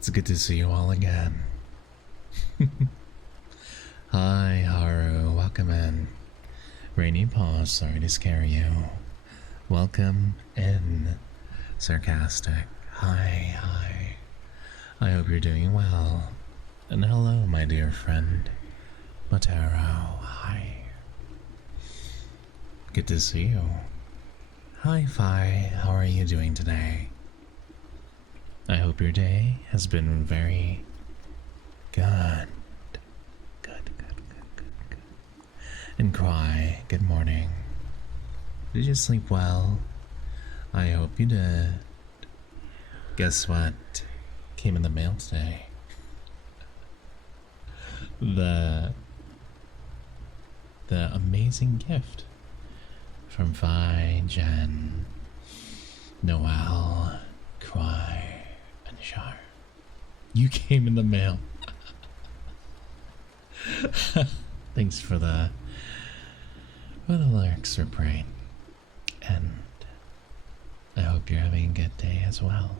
It's good to see you all again. Hi, Haru. Welcome in. Rainy Paw, sorry to scare you. Welcome in. Sarcastic. Hi. I hope you're doing well. And hello, my dear friend. Mataro, hi. Good to see you. Hi, Fi. How are you doing today? I hope your day has been very good. Good. And Cry, good morning. Did you sleep well? I hope you did. Guess what came in the mail today? The amazing gift from Fi, Jen, Noel, Cry, and Shar. You came in the mail. Thanks for the lyrics were great, and I hope you're having a good day as well.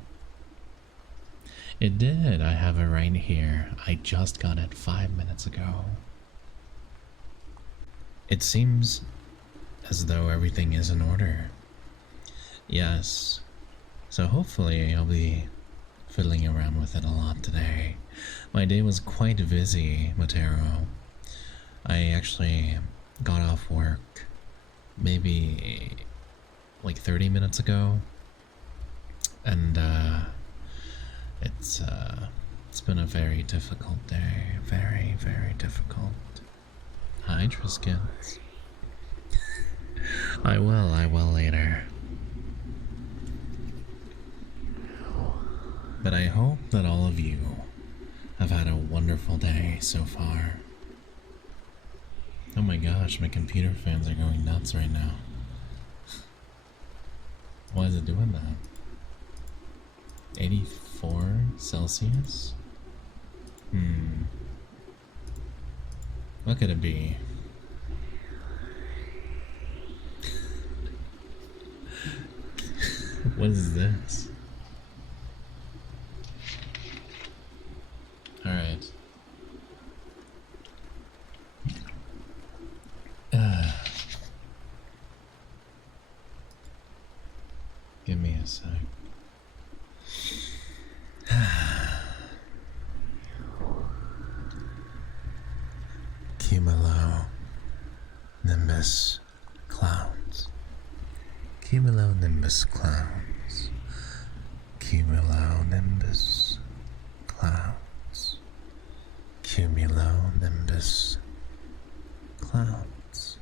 It did. I have it right here. I just got it 5 minutes ago. It seems as though everything is in order. Yes. So hopefully I'll be fiddling around with it a lot today. My day was quite busy, Matero. I actually got off work maybe like 30 minutes ago, and it's been a very difficult day. Very difficult. Hi, Triskins. I will later. But I hope that all of you have had a wonderful day so far. Oh my gosh, my computer fans are going nuts right now. Why is it doing that? 84 Celsius? What could it be? What is this? Alright. Give me a sec. Cumulo Nimbus Clouds. Cumulonimbus clouds. Cumulonimbus clouds. Cumulonimbus clouds.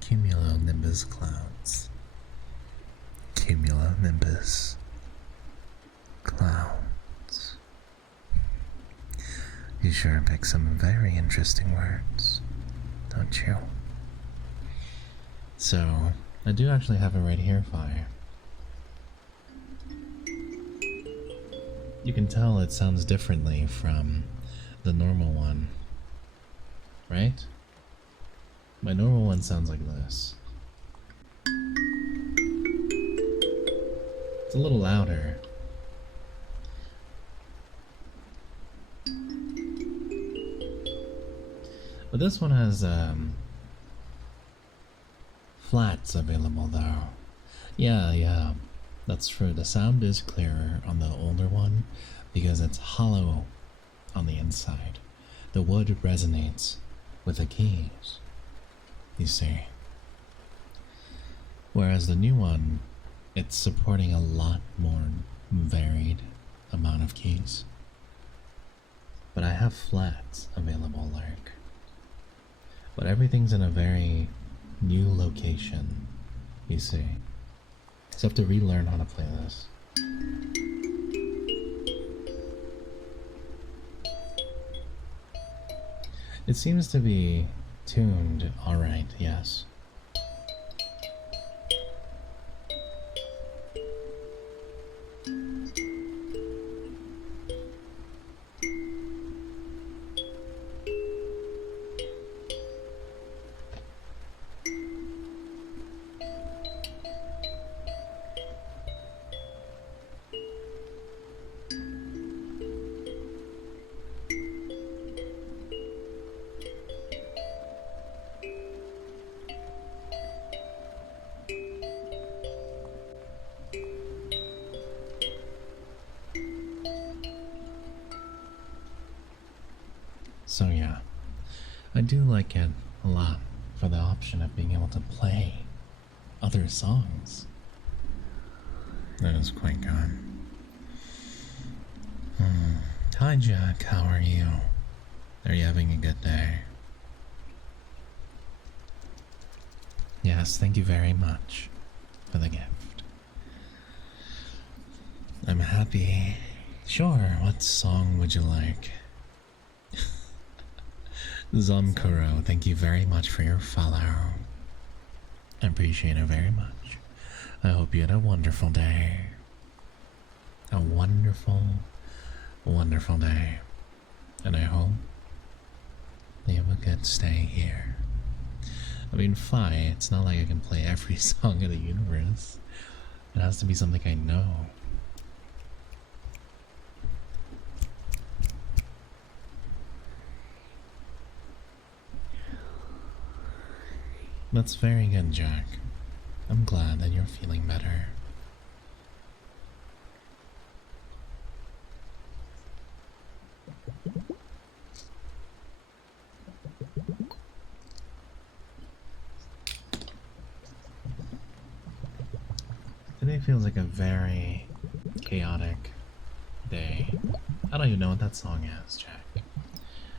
Cumulonimbus clouds. Cumulonimbus clouds. You sure pick some very interesting words, don't you? So, I do actually have it right here, Fire. You can tell it sounds differently from the normal one, right? My normal one sounds like this. It's a little louder. But this one has flats available though. Yeah, that's true. The sound is clearer on the older one because it's hollow on the inside. The wood resonates with the keys, you see. Whereas the new one, it's supporting a lot more varied amount of keys. But I have flats available, like. But everything's in a very new location, you see. So I have to relearn how to play this. It seems to be tuned alright, yes. So yeah, I do like it a lot for the option of being able to play other songs. That is quite good. Hi Jack, how are you? Are you having a good day? Yes, thank you very much for the gift. I'm happy. Sure, what song would you like? Zomkuro, thank you very much for your follow. I appreciate it very much. I hope you had a wonderful day. A wonderful, wonderful day. And I hope you have a good stay here. I mean, fine, it's not like I can play every song in the universe. It has to be something I know. That's very good, Jack. I'm glad that you're feeling better. Today feels like a very chaotic day. I don't even know what that song is, Jack.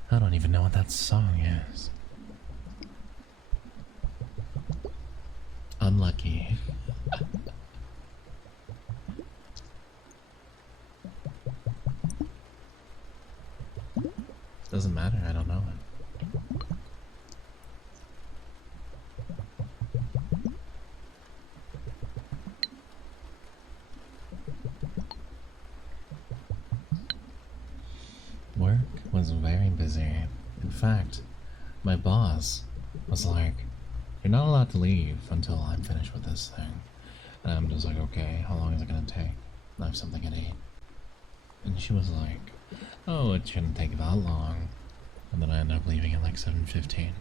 I don't even know what that song is. Unlucky. Doesn't matter, I don't know it. Work was very busy. In fact, my boss was like, "You're not allowed to leave until I'm finished with this thing." And I'm just like, "Okay, how long is it gonna take? I have something to eat." And she was like, "Oh, it shouldn't take that long." And then I ended up leaving at like 7:15.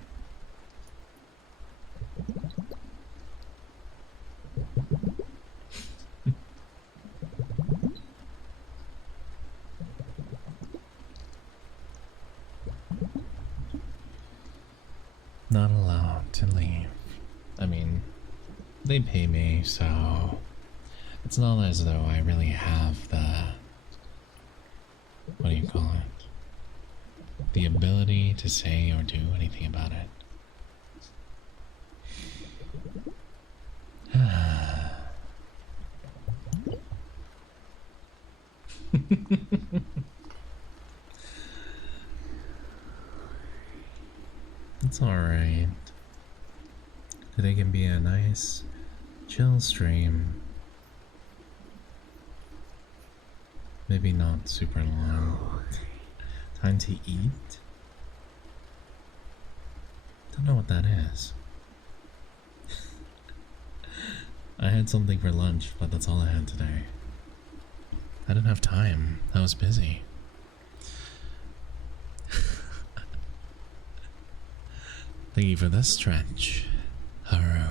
Not allowed to leave. I mean, they pay me, so it's not as though I really have the, what do you call it? The ability to say or do anything about it. It's alright. Today can be a nice, chill stream. Maybe not super long. Time to eat? Don't know what that is. I had something for lunch, but that's all I had today. I didn't have time. I was busy. Thank you for the stretch, Haru.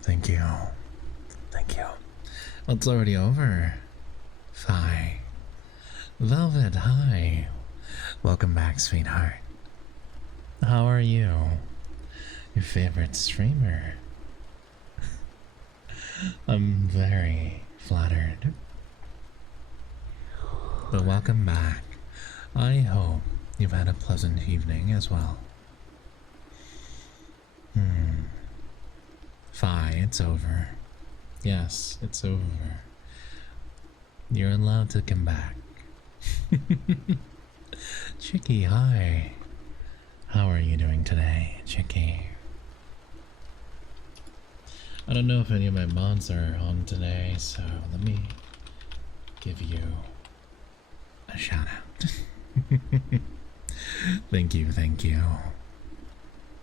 Thank you. Thank you. Well, it's already over. Fi. Velvet, hi. Welcome back, sweetheart. How are you? Your favorite streamer? I'm very flattered. But welcome back. I hope you've had a pleasant evening as well. Fi, it's over. Yes, it's over. You're allowed to come back. Chicky, hi. How are you doing today, Chicky? I don't know if any of my mods are on today, so let me give you a shout out. Thank you, thank you.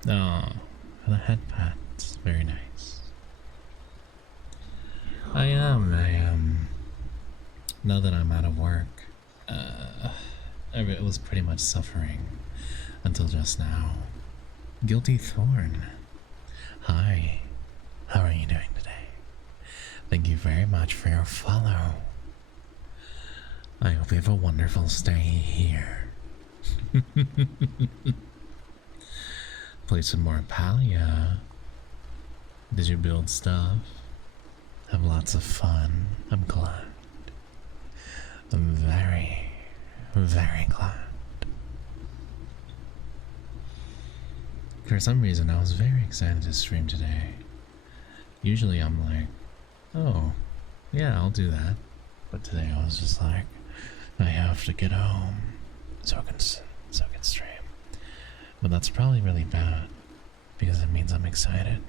Oh, for the head pats, very nice. I am. Now that I'm out of work, I was pretty much suffering until just now. Guilty Thorn, Hi, how are you doing today? Thank you very much for your follow. I hope you have a wonderful stay here. Play some more Palia. Did you build stuff? Have lots of fun. I'm glad. I'm very, very glad. For some reason, I was very excited to stream today. Usually I'm like, oh, yeah, I'll do that. But today I was just like, I have to get home so I can stream. But that's probably really bad because it means I'm excited.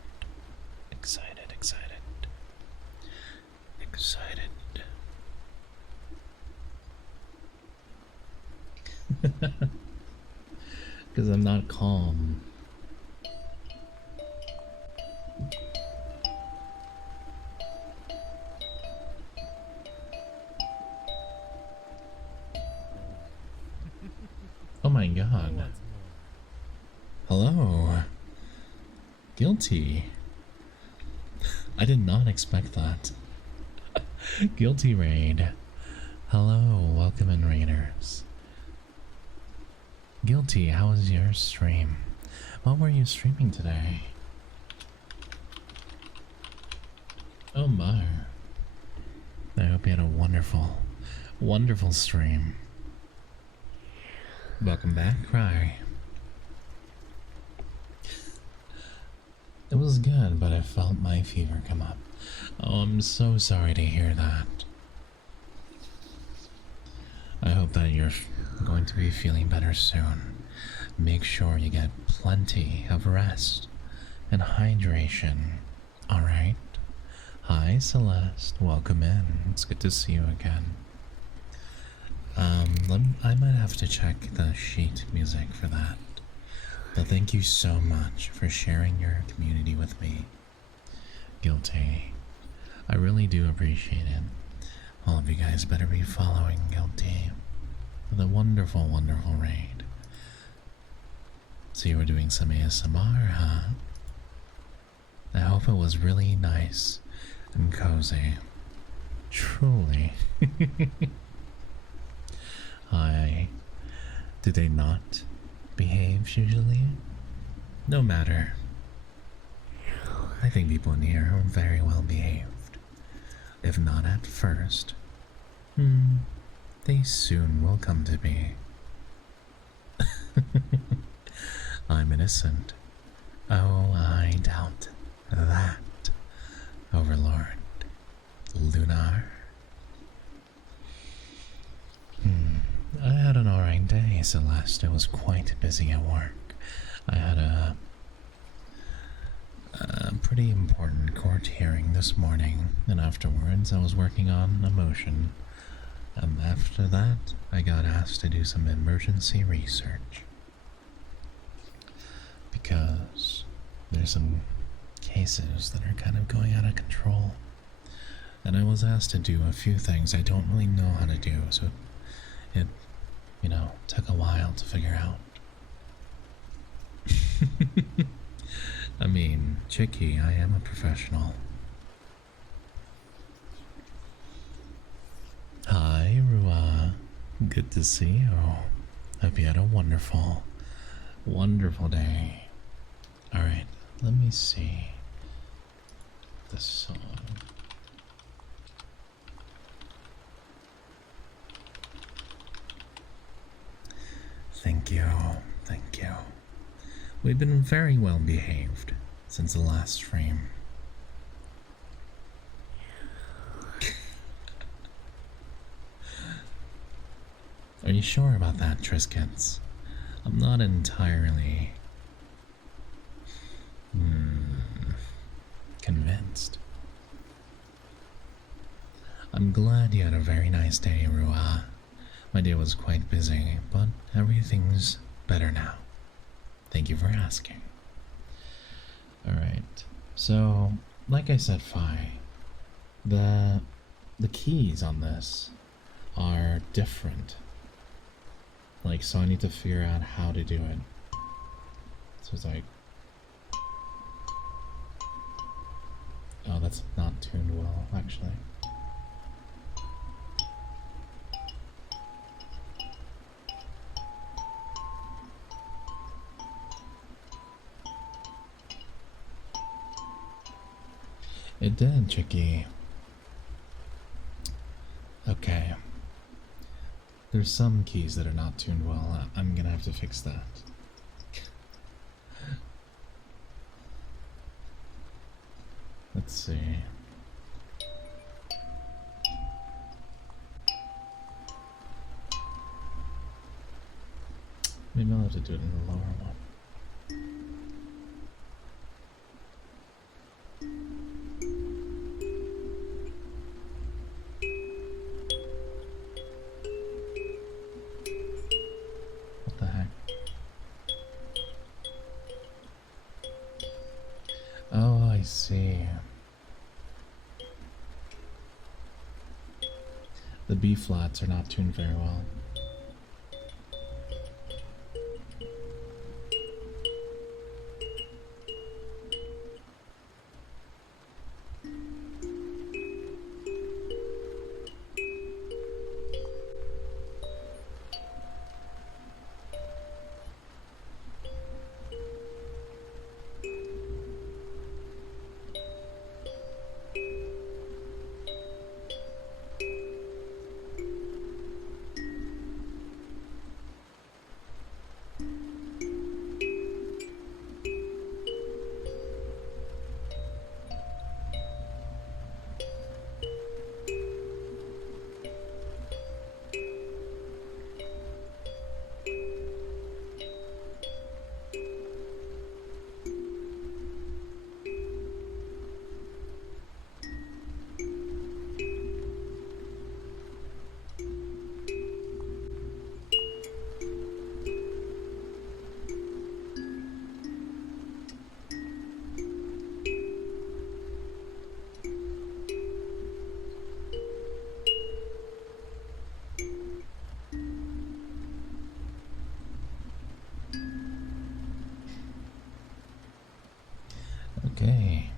Excited. Because I'm not calm. Oh my god. Hello. Guilty. I did not expect that. Guilty raid. Hello, welcome in raiders. Guilty, how was your stream? What were you streaming today? Oh my. I hope you had a wonderful, wonderful stream. Welcome back, Cry. It was good, but I felt my fever come up. Oh, I'm so sorry to hear that. I hope that you're going to be feeling better soon. Make sure you get plenty of rest and hydration. Alright? Hi, Celeste. Welcome in. It's good to see you again. I might have to check the sheet music for that. But thank you so much for sharing your community with me. Guilty. I really do appreciate it. All of you guys better be following Guilty with a wonderful, wonderful raid. So you were doing some ASMR, huh? I hope it was really nice and cozy. Truly. Hi. Do they not behave usually? No matter. I think people in here are very well behaved. If not at first, they soon will come to be. I'm innocent. Oh, I doubt that, Overlord. Lunar. I had an alright day, Celeste. I was quite busy at work. I had a pretty important court hearing this morning, and afterwards I was working on a motion. And after that, I got asked to do some emergency research. Because there's some cases that are kind of going out of control. And I was asked to do a few things I don't really know how to do, so it, took a while to figure out. I mean, Chicky, I am a professional. Hi, Rua. Good to see you. Hope you had a wonderful, wonderful day. Alright, let me see the song. Thank you, thank you. We've been very well behaved since the last stream. Are you sure about that, Triscuits? I'm not entirely convinced. I'm glad you had a very nice day, Rua. My day was quite busy, but everything's better now. Thank you for asking. Alright, so, like I said, Fi, the keys on this are different. Like, so I need to figure out how to do it. So it's like... that's not tuned well, actually. It did, Chicky. Okay. There's some keys that are not tuned well. I'm gonna have to fix that. Let's see. Maybe I'll have to do it in the lower one. What the heck? Oh, I see. The B flats are not tuned very well. Okay.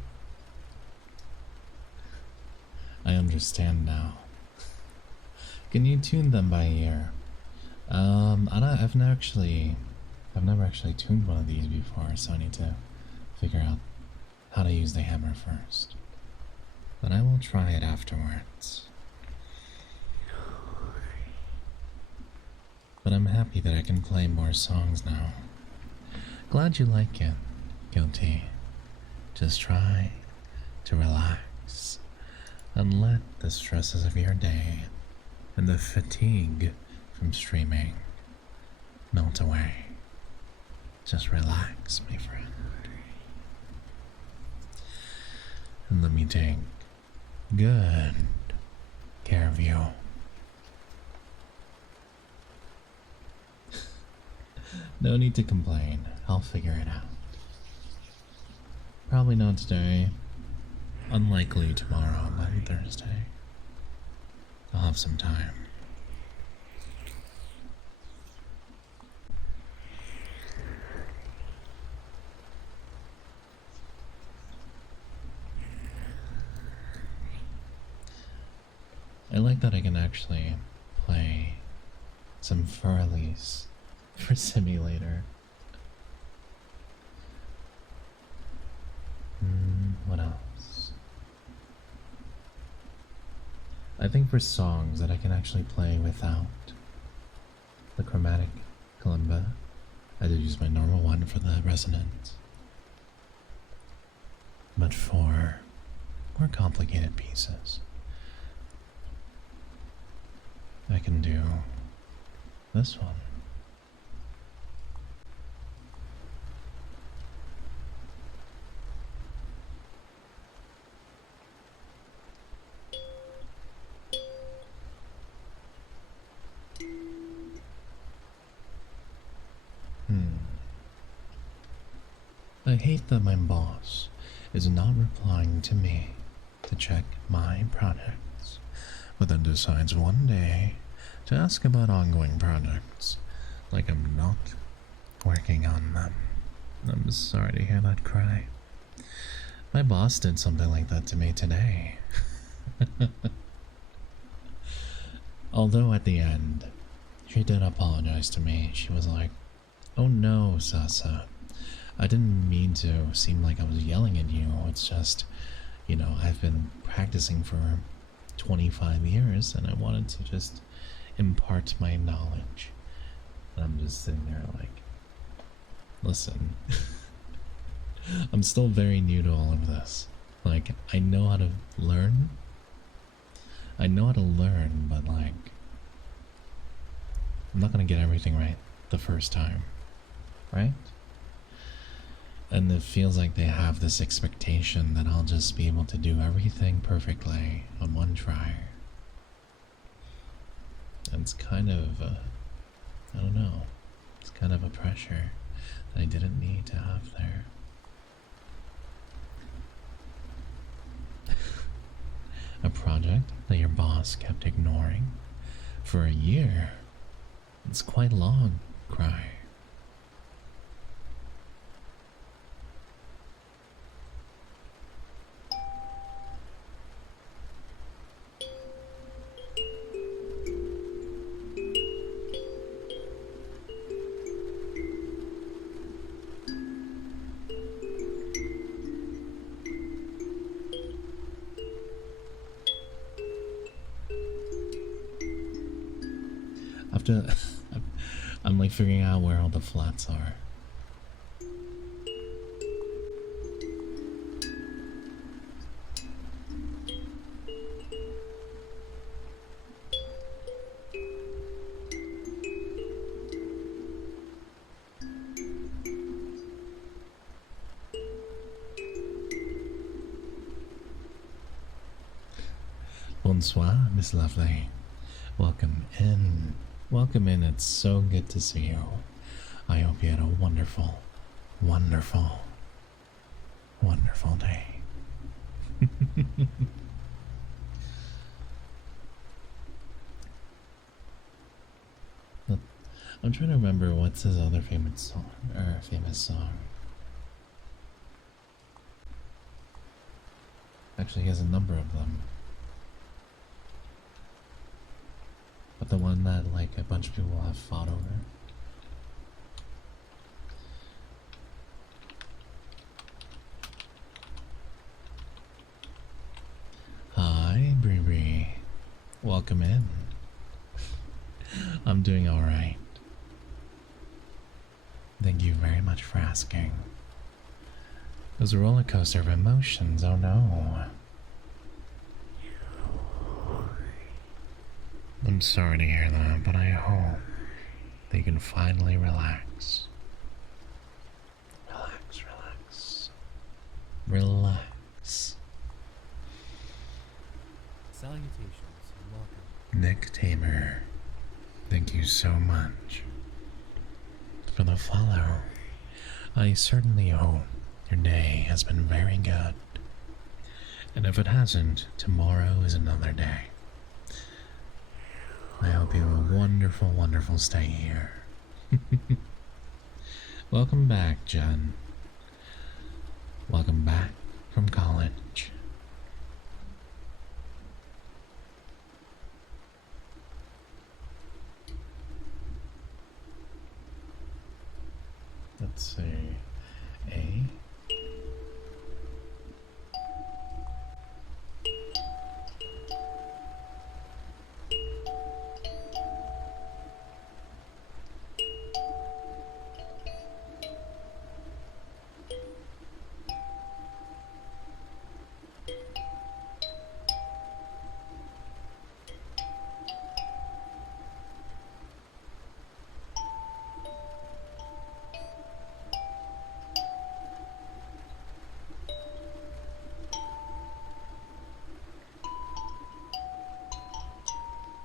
I understand now. Can you tune them by ear? I've never actually tuned one of these before, so I need to figure out how to use the hammer first. But I will try it afterwards. But I'm happy that I can play more songs now. Glad you like it, Guilty. Just try to relax and let the stresses of your day and the fatigue from streaming melt away. Just relax, my friend. And let me take good care of you. No need to complain. I'll figure it out. Probably not today. Unlikely tomorrow, but Thursday. I'll have some time. I like that I can actually play some Furlies for Simulator. What else? I think for songs that I can actually play without the chromatic kalimba, I did use my normal one for the resonance. But for more complicated pieces, I can do this one. I hate that my boss is not replying to me to check my projects, but then decides one day to ask about ongoing projects, like I'm not working on them. I'm sorry to hear that cry. My boss did something like that to me today. Although at the end, she did apologize to me. She was like, "Oh no, Sasa. I didn't mean to seem like I was yelling at you. It's just, you know, I've been practicing for 25 years and I wanted to just impart my knowledge." And I'm just sitting there like, listen, I'm still very new to all of this. Like, I know how to learn. I know how to learn, but like, I'm not gonna get everything right the first time, right? And it feels like they have this expectation that I'll just be able to do everything perfectly on one try. And it's kind of, I don't know, it's kind of a pressure that I didn't need to have there. A project that your boss kept ignoring for a year. It's quite long, Cry. After I'm like figuring out where all the flats are. Bonsoir, Miss Lovely. Welcome in. Welcome in. It's so good to see you. I hope you had a wonderful, wonderful, wonderful day. I'm trying to remember what's his other famous song. Actually, he has a number of them. But the one that like a bunch of people have fought over. Hi, Bree. Welcome in. I'm doing alright. Thank you very much for asking. It was a roller coaster of emotions, oh no. I'm sorry to hear that, but I hope that you can finally relax. Relax, relax. Relax. Salutations and welcome. Nick Tamer, thank you so much for the follow. I certainly hope your day has been very good. And if it hasn't, tomorrow is another day. I hope you have a wonderful, wonderful stay here. Welcome back, Jen. Welcome back from college. Let's see. A.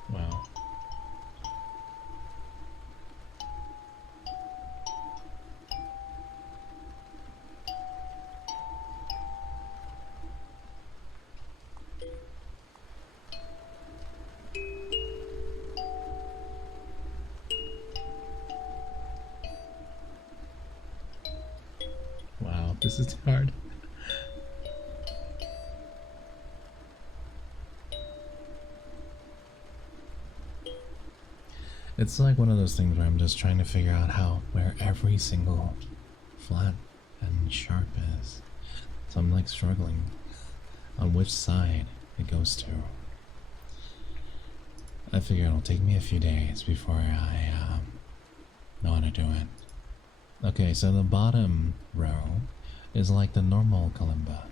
Wow. Wow, this is hard. It's like one of those things where I'm just trying to figure out where every single flat and sharp is. So I'm like struggling on which side it goes to. I figure it'll take me a few days before I know how to do it. Okay, so the bottom row is like the normal kalimba.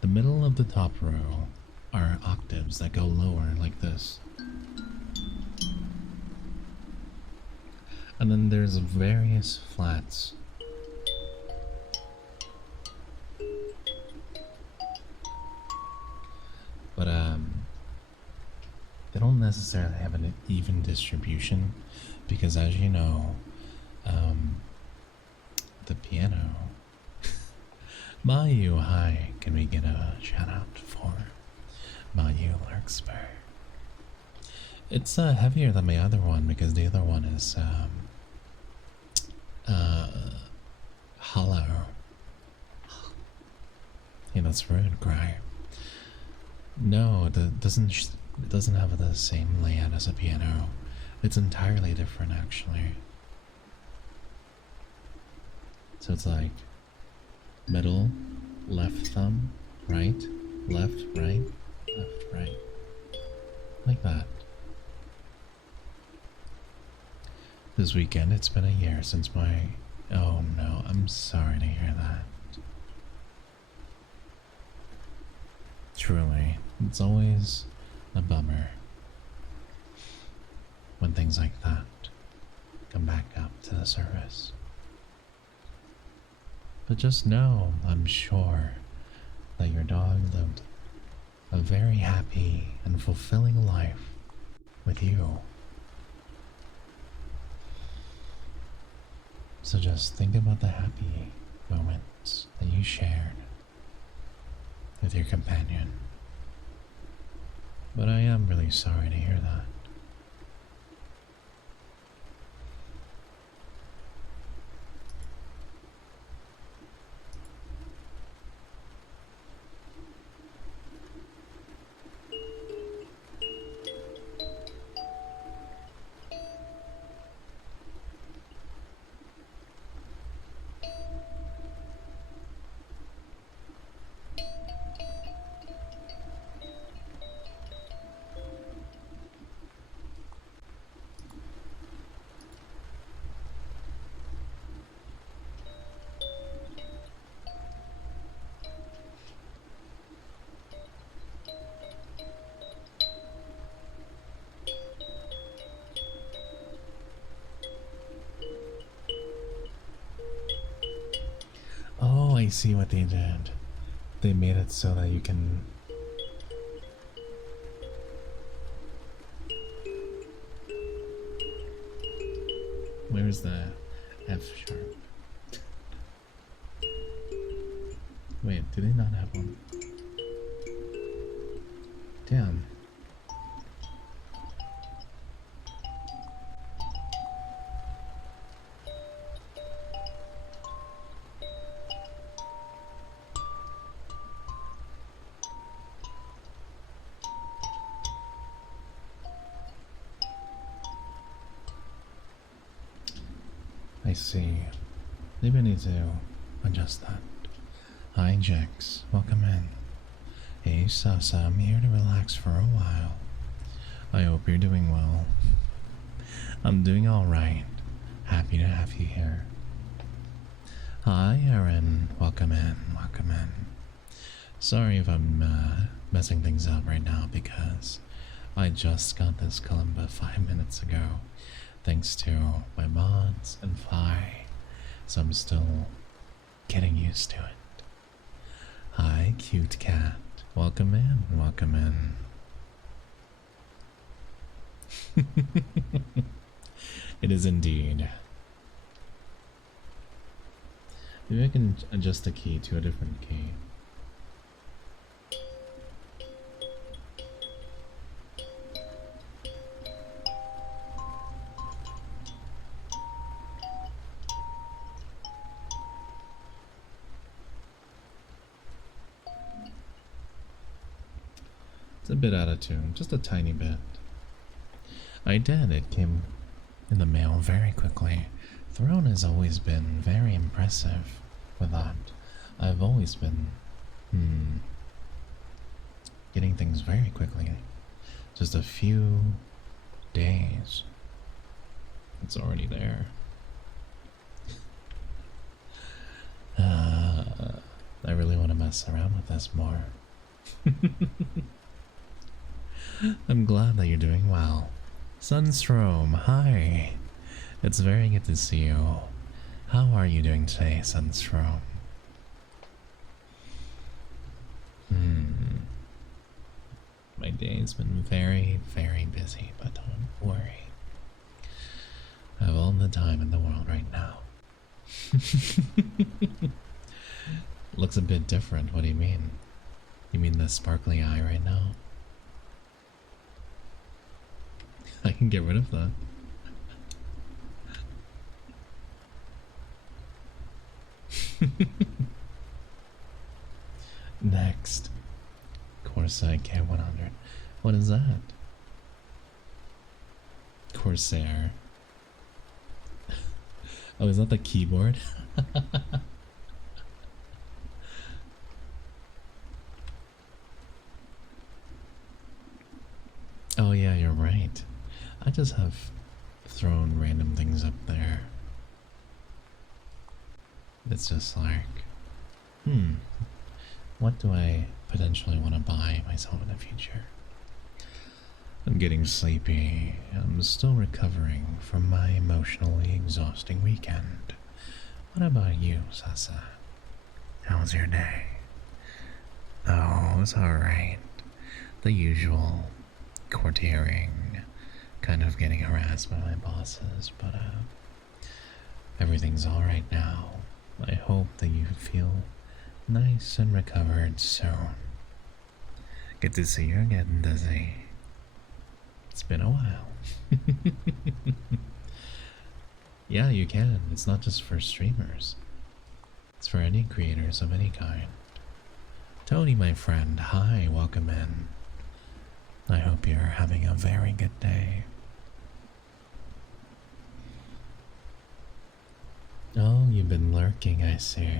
The middle of the top row are octaves that go lower like this. And then there's various flats. But they don't necessarily have an even distribution because, as you know, the piano. Mayu, hi, can we get a shout out for Mayu Larkspur? It's heavier than my other one because the other one is hollow. Hey, that's rude, Cry. No, it doesn't have the same layout as a piano. It's entirely different, actually. So it's like middle, left thumb, right, left, right, left, right, like that. This weekend, it's been a year since my... Oh no, I'm sorry to hear that. Truly, it's always a bummer when things like that come back up to the surface. But just know, I'm sure, that your dog lived a very happy and fulfilling life with you. So just think about the happy moments that you shared with your companion. But I am really sorry to hear that. Oh, I see what they did. They made it so that you can... Where's the F sharp? Wait, do they not have one? Damn. I see. Maybe I need to adjust that. Hi, Jax. Welcome in. Hey, Sasa. I'm here to relax for a while. I hope you're doing well. I'm doing alright. Happy to have you here. Hi, Erin. Welcome in. Welcome in. Sorry if I'm messing things up right now because I just got this kalimba 5 minutes ago. Thanks to my mods and Fi, so I'm still getting used to it. Hi, cute cat. Welcome in, welcome in. It is indeed. Maybe I can adjust the key to a different key. It's a bit out of tune, just a tiny bit. I did, it came in the mail very quickly. Throne has always been very impressive with that. I've always been getting things very quickly. Just a few days. It's already there. I really want to mess around with this more. I'm glad that you're doing well. Sunstrom, hi. It's very good to see you. How are you doing today, Sunstrom? My day's been very, very busy, but don't worry. I have all the time in the world right now. Looks a bit different. What do you mean? You mean the sparkly eye right now? I can get rid of that. Next. Corsair K100. What is that? Corsair. Oh, is that the keyboard? Oh yeah, you're right. I just have thrown random things up there. It's just like, what do I potentially want to buy myself in the future? I'm getting sleepy. I'm still recovering from my emotionally exhausting weekend. What about you, Sasa? How was your day? Oh, it's alright. The usual courtiering, kind of getting harassed by my bosses, but everything's alright now. I hope that you feel nice and recovered soon. Good to see you again, Dizzy. It's been a while. Yeah, you can. It's not just for streamers. It's for any creators of any kind. Tony, my friend, hi, welcome in. I hope you're having a very good day. Oh, you've been lurking, I see.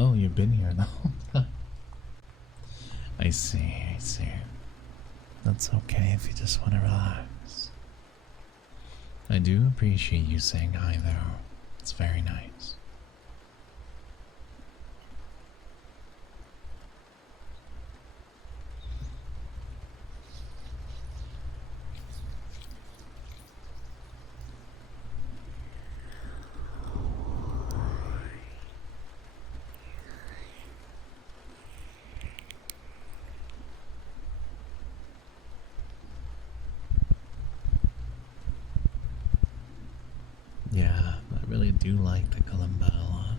Oh, you've been here the whole time. I see, I see. That's okay if you just want to relax. I do appreciate you saying hi, though. It's very nice. Yeah, I really do like the kalimba a lot.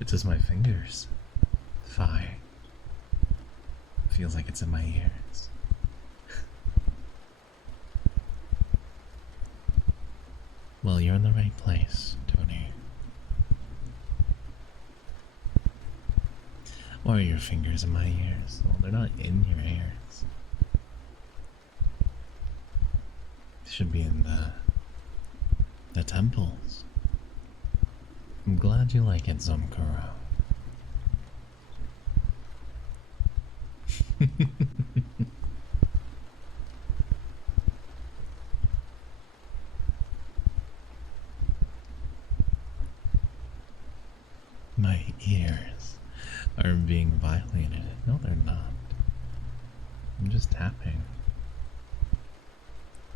It's just my fingers. Fi. Feels like it's in my ears. Well, you're in the right place, Tony. Why are your fingers in my ears? Well, they're not in your ears. They should be in the temples. I'm glad you like it, Zomkuro. My ears are being violated. No, they're not. I'm just tapping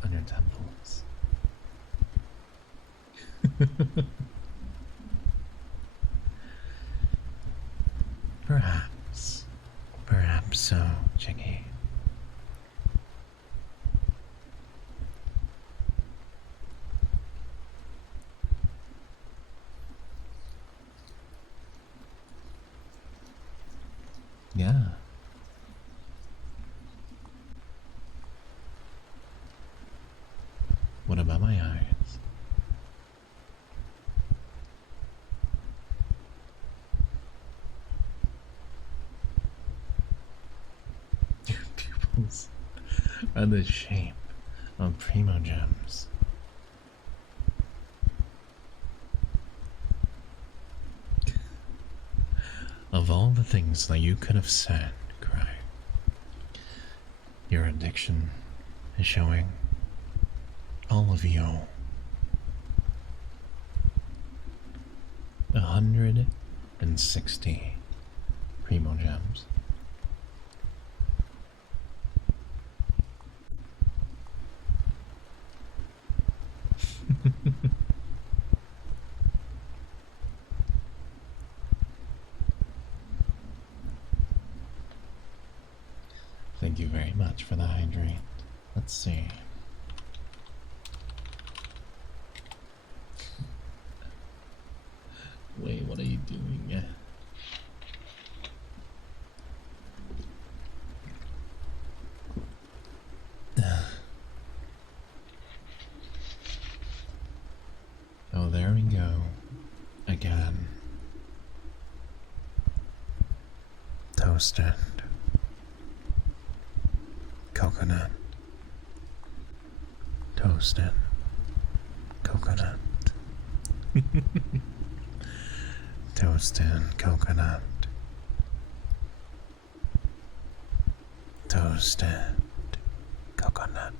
on your temples. hope so, Jiggy. Yeah. What about my eyes? Your pupils are the shape of primo gems. Of all the things that you could have said, Cry, your addiction is showing all of you. 160 primo gems. Thank you very much for the hydrate. Let's see. Wait, what are you doing? Oh, there we go. Again. Toasted. Coconut. Toasted. Coconut. Toasted coconut. Toasted coconut.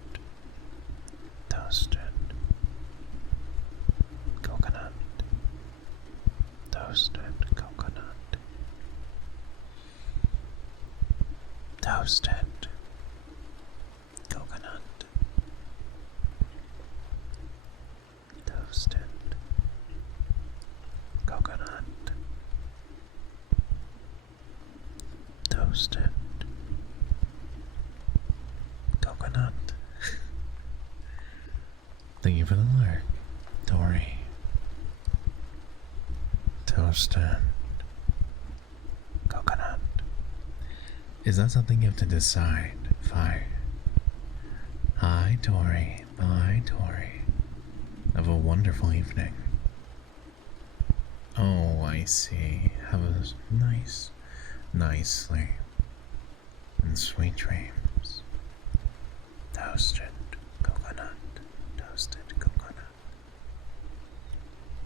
Toasted coconut. Toasted coconut. Toasted coconut. Toasted coconut. Toasted coconut. Thank you for the lurk, Tori. Toasted coconut. Is that something you have to decide? Fire. Hi, Tori. Bye, Tori. Have a wonderful evening. Oh, I see. Have a nice sleep and sweet dreams. Toasted coconut. Toasted coconut.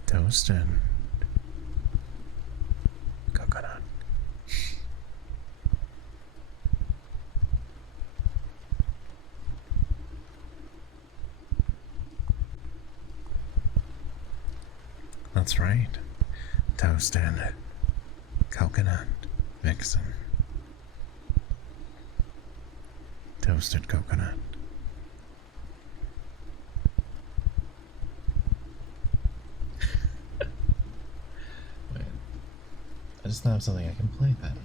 Toasted coconut. That's right. Toasted coconut vixen. Toasted coconut. Wait. I just thought of something I can play then.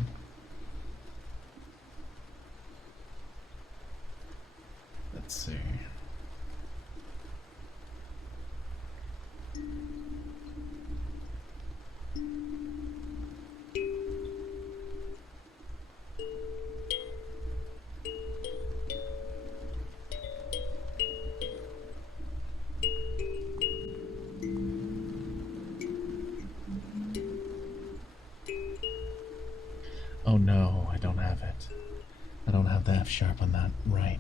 Let's see. Oh no, I don't have it. I don't have the F sharp on that right.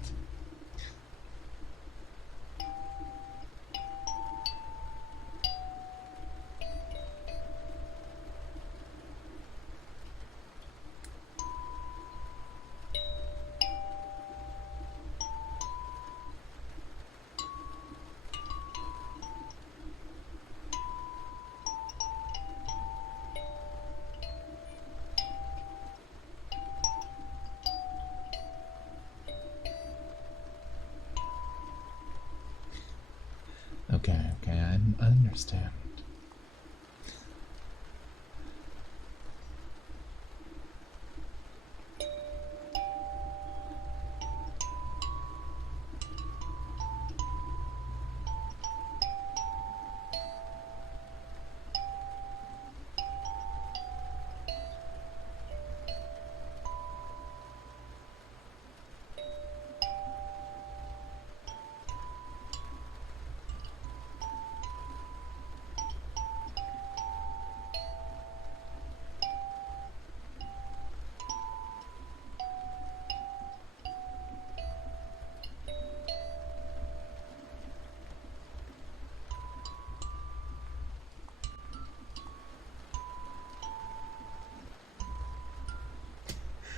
Okay, I understand.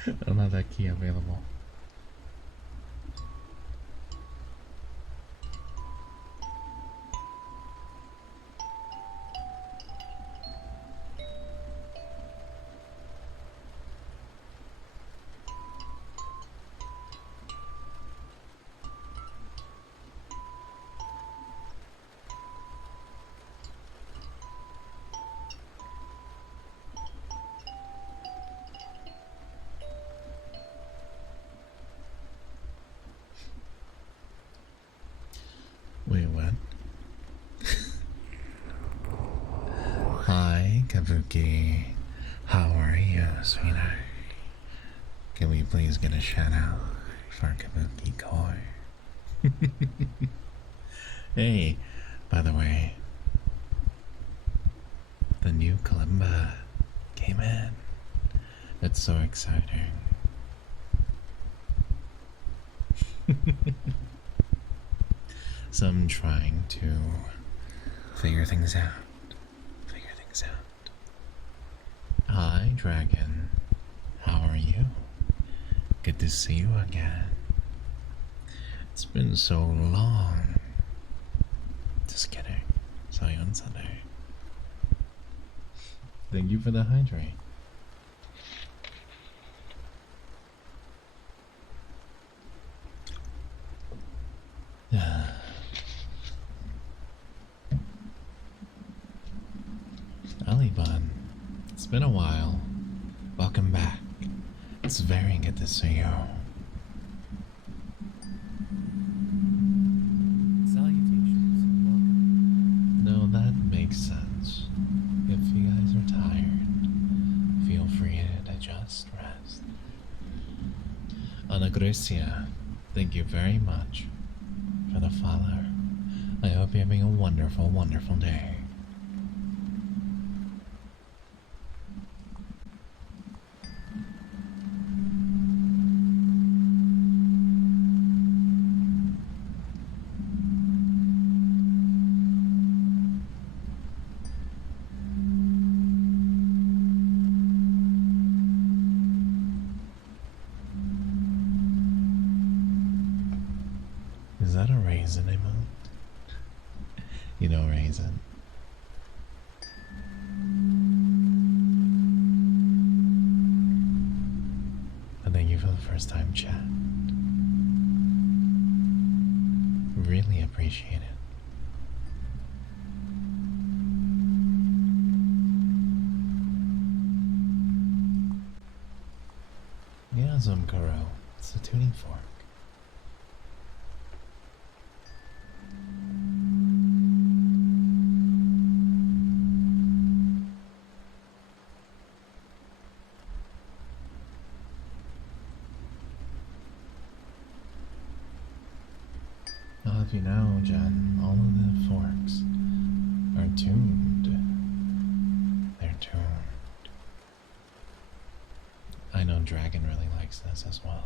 I don't have that key available. Wait, what? Hi, Kabuki. How are you, sweetheart? Can we please get a shout out for Kabuki Koi? Hey, by the way, the new kalimba came in. It's so exciting. So I'm trying to figure things out. Hi, Dragon. How are you? Good to see you again. It's been so long. Just kidding. Saw you on Sunday. Thank you for the hydrate. Alibun, it's been a while. Welcome back. It's very good to see you. Salutations and welcome. No, that makes sense. If you guys are tired, feel free to just rest. Ana Gracia, thank you very much for the follow. I hope you're having a wonderful, wonderful day. Is that a raisin emote? You know raisin. And thank you for the first time chat. Really appreciate it. Yeah, Zumkaro. It's a tuning fork. Well, if you know, Jen, all of the forks are tuned. They're tuned. I know Dragon really likes this as well.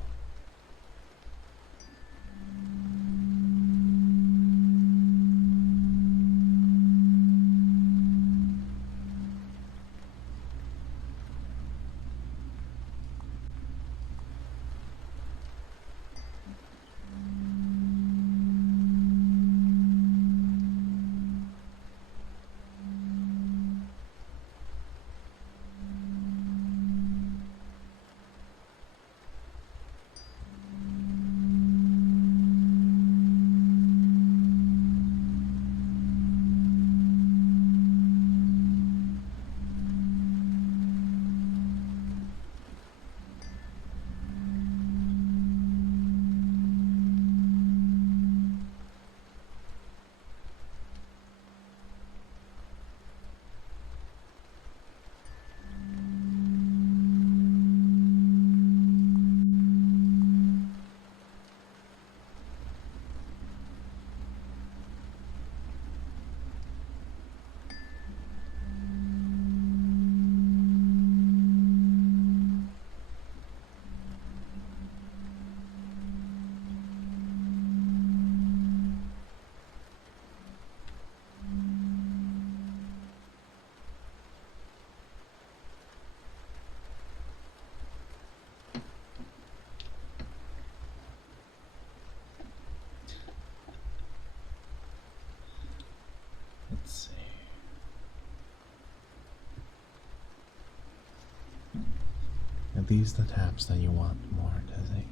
these the taps that you want more, Dizzy?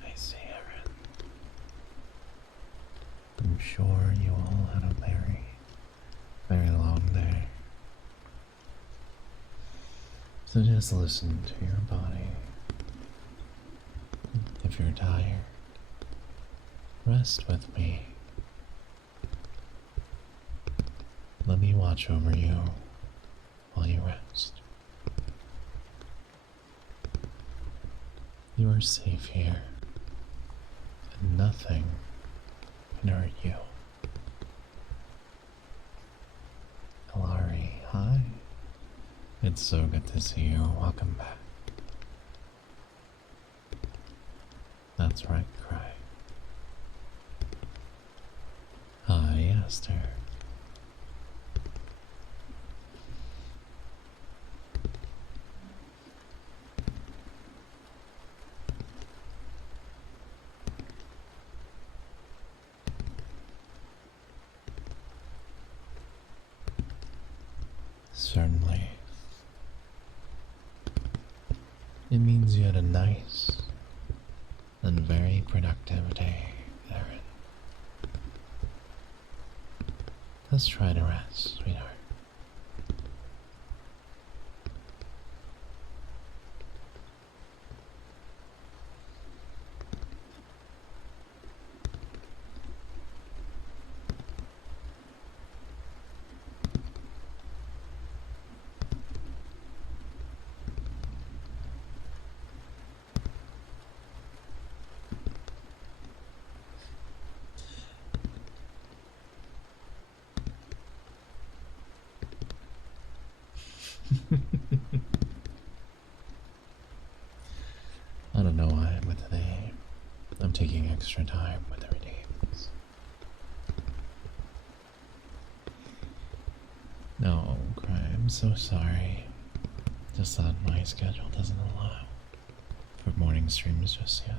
I see, Aaron. I'm sure you all had a very, very long day. So just listen to your body. If you're tired, rest with me. Let me watch over you while you rest. You are safe here, and nothing can hurt you. Hilari, hi. It's so good to see you. Welcome back. That's right, Cry. Hi, Esther. Certainly. It means you had a nice and very productive day, Aaron. Let's try to rest, sweetheart. I don't know why, but today I'm taking extra time with the redeems. No, Cry, I'm so sorry. Just that my schedule doesn't allow for morning streams just yet.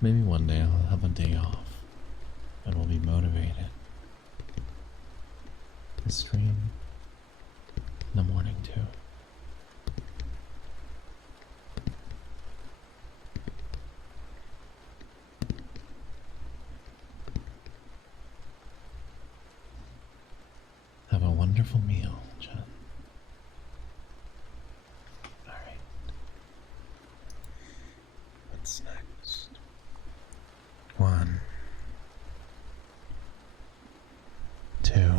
Maybe one day I'll have a day off and we'll be motivated to stream in the morning too. Have a wonderful meal, Jen. Alright. What's next? 1, 2,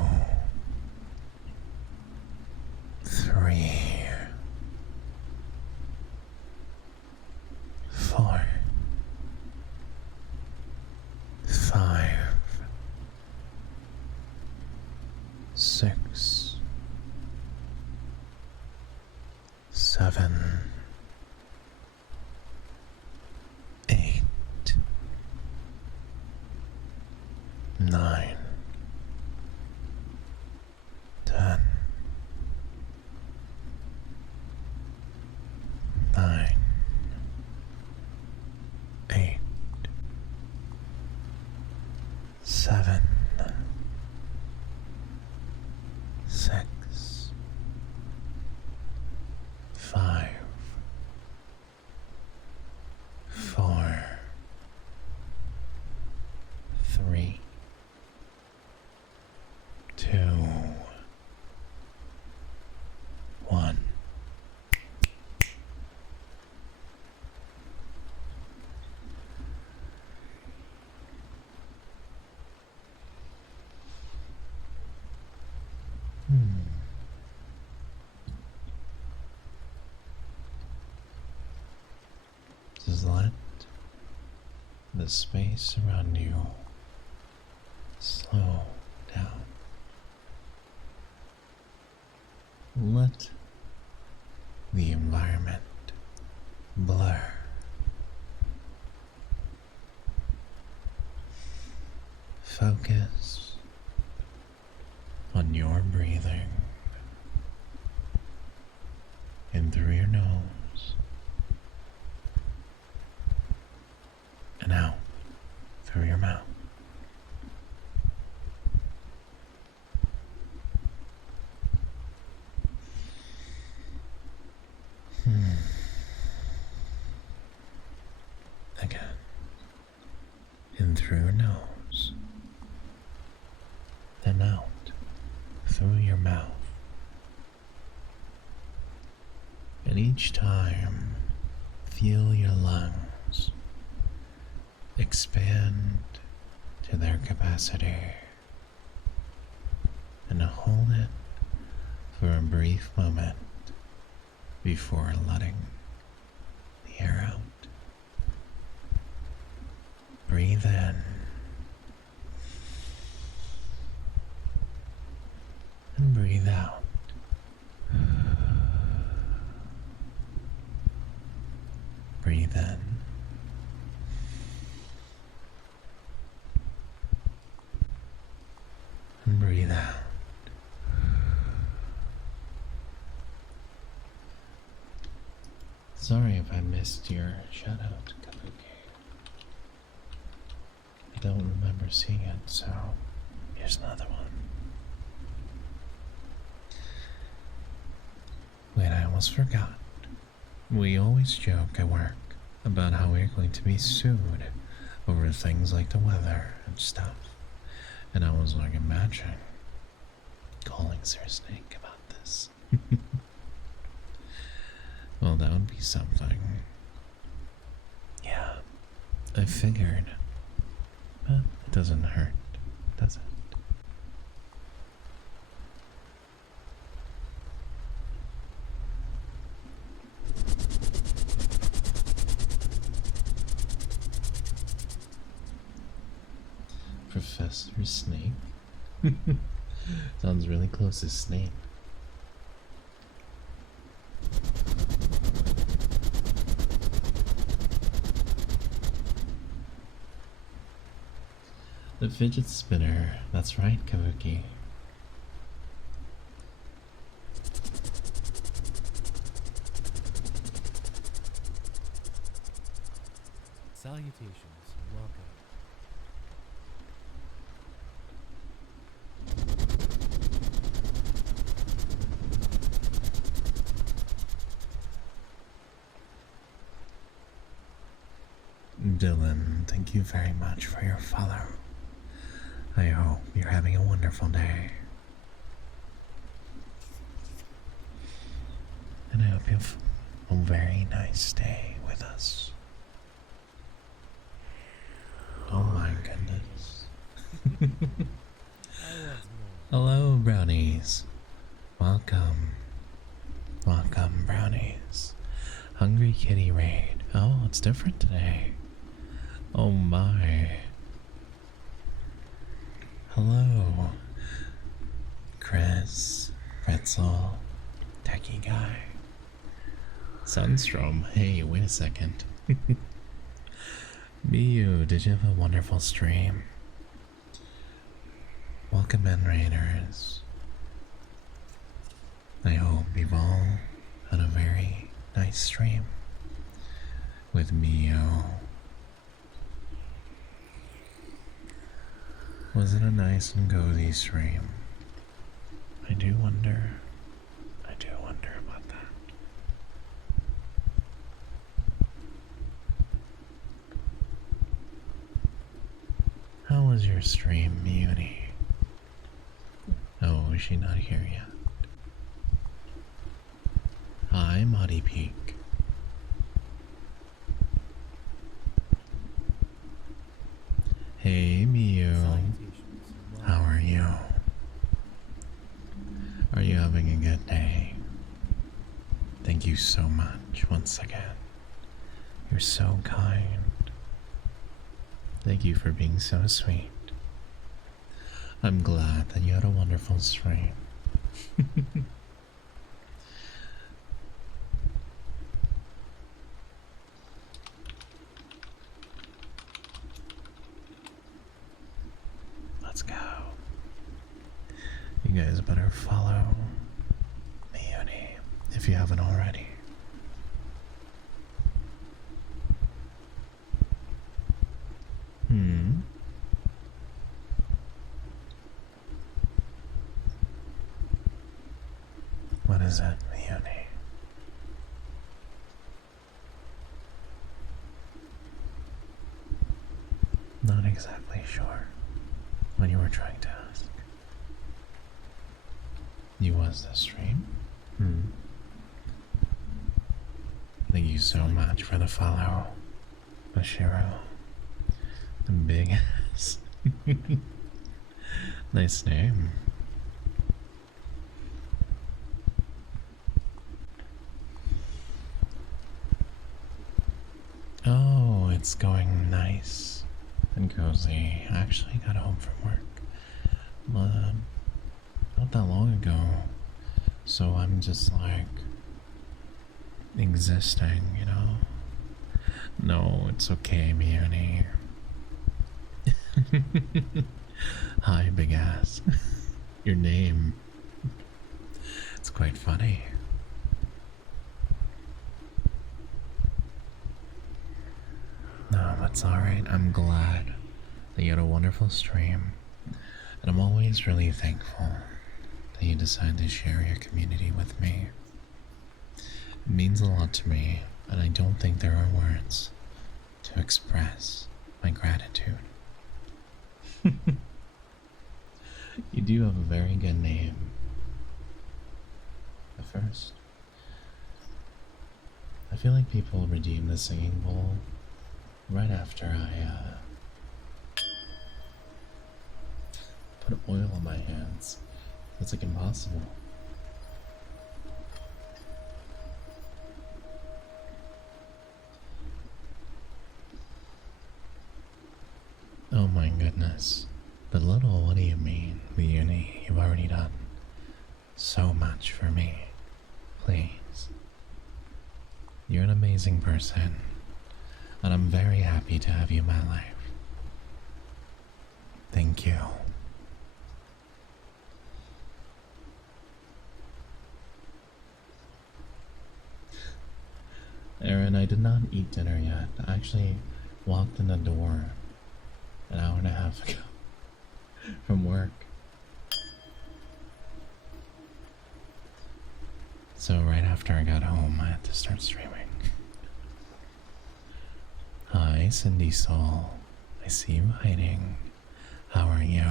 3, 4, 5, 6, 7, 8, 9, 10, 9, 8, 7, 6, 5, 4, 3, 2, 1. Just let the space around you slow down. Let the environment blur. Focus on your breathing In through your nose. And out through your mouth. Again. In through your nose. Then out through your mouth. And each time, feel your lungs expand to their capacity and hold it for a brief moment before letting the air out. Breathe in and breathe out. Breathe in and breathe out. Sorry if I missed your shout out, Kabuki. I don't remember seeing it, so here's another one. Wait, I almost forgot. We always joke at work about how we're going to be sued over things like the weather and stuff. And I was like, imagine calling Sir Snake about this. Well, that would be something. Yeah, I figured. But it doesn't hurt, does it? Professor Snape? Sounds really close to Snape. The fidget spinner, that's right, Kabuki. Salutations, welcome. Dylan, thank you very much for your follow. I hope you're having a wonderful day. And I hope you have a very nice day with us. Oh my goodness. Hello, brownies. Welcome. Welcome, brownies. Hungry Kitty Raid. Oh, it's different today. Oh my. Hello. Chris, Pretzel, Techie Guy. Sunstrom. Hey, wait a second. Miyu, did you have a wonderful stream? Welcome in, Raiders. I hope you've all had a very nice stream with Miyu. Was it a nice and cozy stream? I do wonder about that. How was your stream, Muni? Oh, is she not here yet? Hi, Muddy Peak. Hey, Miyu. How are you? Are you having a good day? Thank you so much once again. You're so kind. Thank you for being so sweet. I'm glad that you had a wonderful stream. Let's go. You guys better follow Mioni if you haven't already. is it, Leonie? Not exactly sure what you were trying to ask. You was the stream? Hmm. Thank you so much for the follow, Bashiro. The big ass. Nice name. Oh, it's going nice and cozy. I actually got home from work not that long ago, so I'm just like existing, you know? No, it's okay, Mione. Hi, big ass. Your name. It's quite funny. No, that's alright. I'm glad that you had a wonderful stream. And I'm always really thankful that you decided to share your community with me. It means a lot to me, and I don't think there are words to express my gratitude. You do have a very good name. At first, I feel like people redeem the singing bowl right after I put oil on my hands. It's like impossible. Oh my goodness. But little, what do you mean, Leonie? You've already done so much for me. Please. You're an amazing person, and I'm very happy to have you in my life. Thank you. Aaron, I did not eat dinner yet. I actually walked in the door an hour and a half ago from work. So right after I got home, I had to start streaming. Hi, Cindy Soul. I see you hiding. How are you?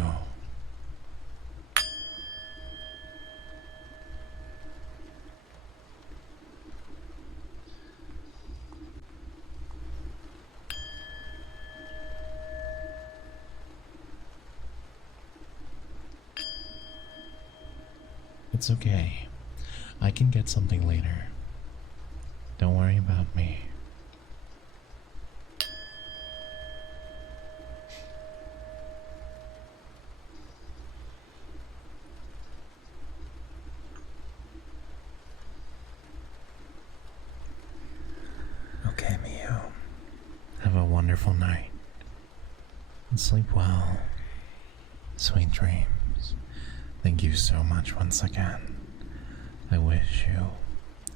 It's okay. I can get something later. Don't worry about me. Okay, Mio. Have a wonderful night. And sleep well. Sweet dreams. Thank you so much once again. I wish you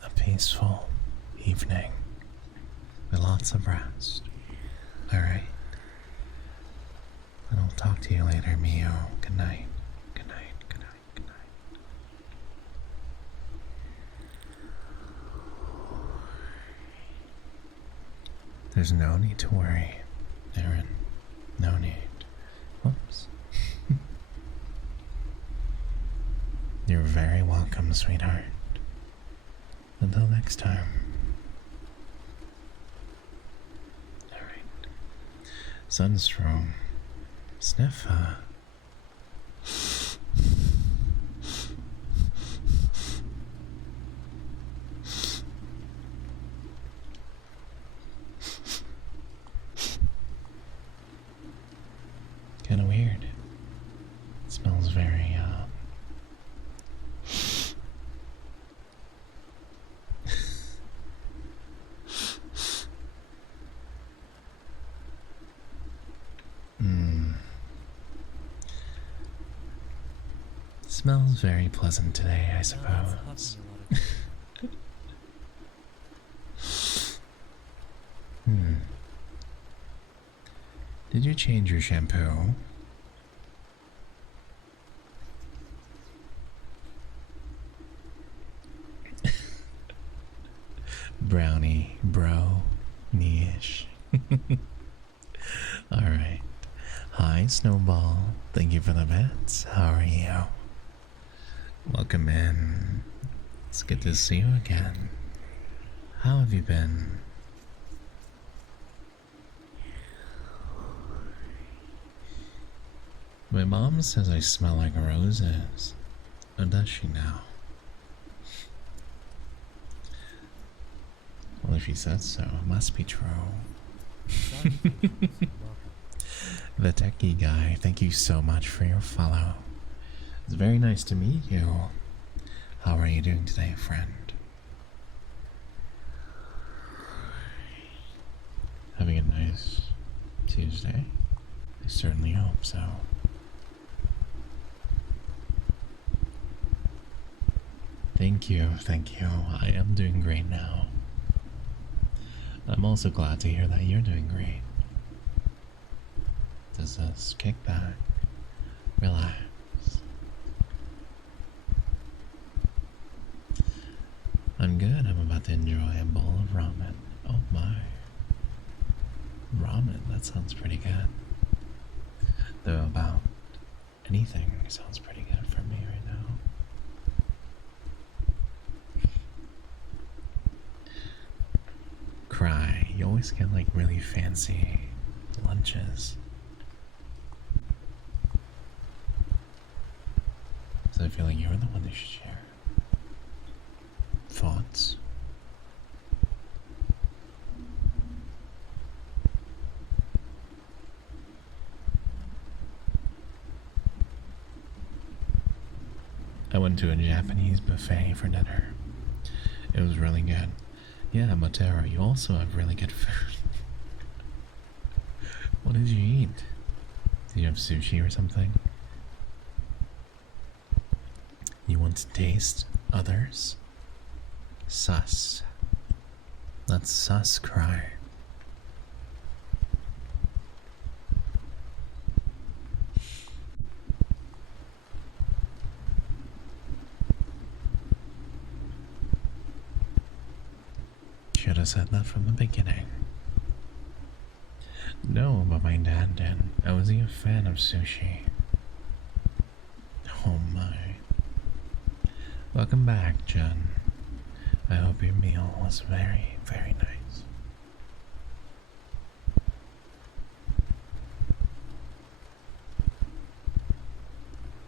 a peaceful evening with lots of rest. Alright? And I'll talk to you later, Mio. Good night. Good night. Good night. Good night. There's no need to worry, Aaron. No need. Whoops. You're very welcome, sweetheart. Until next time. Alright. Sunstrom. Sniffer. Kinda weird. It smells very, smells very pleasant today, I suppose. Did you change your shampoo? Brownie, bro, niche. Alright. Hi, Snowball. Thank you for the bits. How are you? Welcome in. It's good to see you again. How have you been? My mom says I smell like roses. Or does she now? Well, if she says so, it must be true. Salutations and welcome. The techie guy, thank you so much for your follow. It's very nice to meet you. How are you doing today, friend? Having a nice Tuesday? I certainly hope so. Thank you, thank you. I am doing great now. I'm also glad to hear that you're doing great. Just kick back, relax. I'm good. I'm about to enjoy a bowl of ramen. Oh my. Ramen, that sounds pretty good. Though about anything sounds pretty good for me right now. Cry. You always get like really fancy lunches. So I feel like you're the one who should share. Thoughts? I went to a Japanese buffet for dinner. It was really good. Yeah, Motero, you also have really good food. What did you eat? Did you have sushi or something? You want to taste others? Sus. Let's sus cry. Should have said that from the beginning. No, but my dad did. I was a fan of sushi. Oh my. Welcome back, Jen. I hope your meal was very, very nice.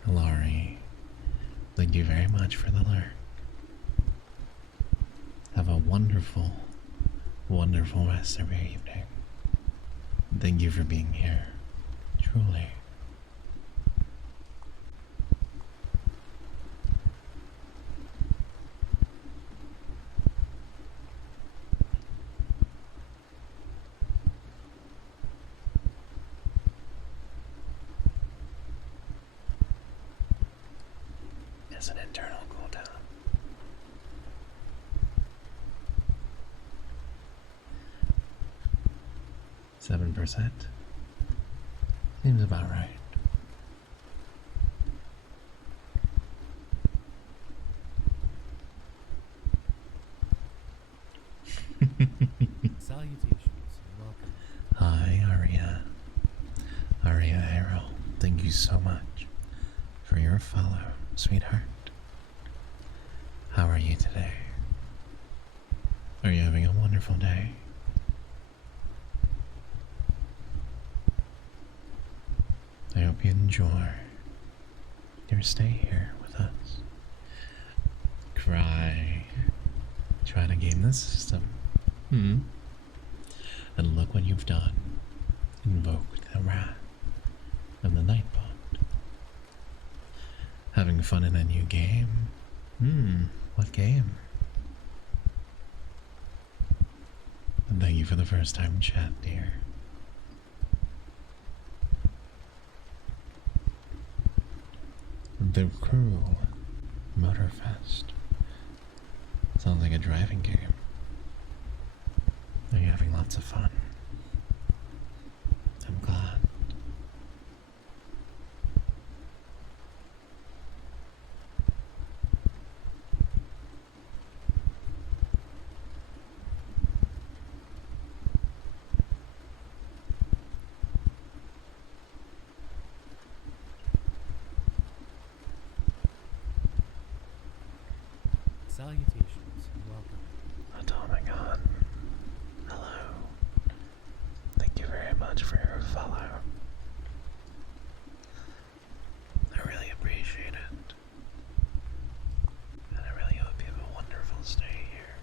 Laurie, thank you very much for the lurk. Have a wonderful, wonderful rest of your evening. Thank you for being here. Truly. It's an internal cooldown. %? Seems about right. Salutations and welcome. Hi, Aria. Aria Arrow, thank you so much for your follow, sweetheart. How are you today? Are you having a wonderful day? I hope you enjoy your stay here with us. Cry. Try to game the system. And look what you've done. Invoked the wrath of the Nightbot. Having fun in a new game? What game? And thank you for the first time chat, dear. The Crew Motorfest. Sounds like a driving game. Are you having lots of fun? I'm glad. Salutations and welcome. Atomic on. Hello. Thank you very much for your follow. I really appreciate it. And I really hope you have a wonderful stay here.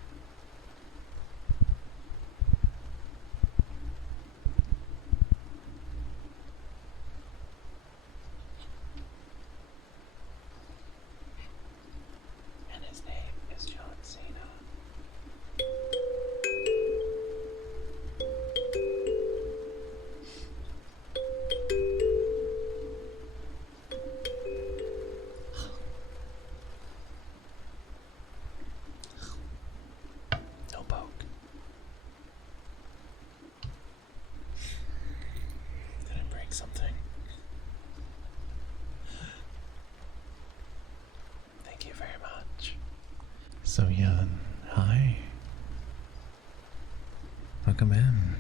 And his name is John Cena. No poke. Did I break something? Thank you very much. So Yun, hi. Welcome in.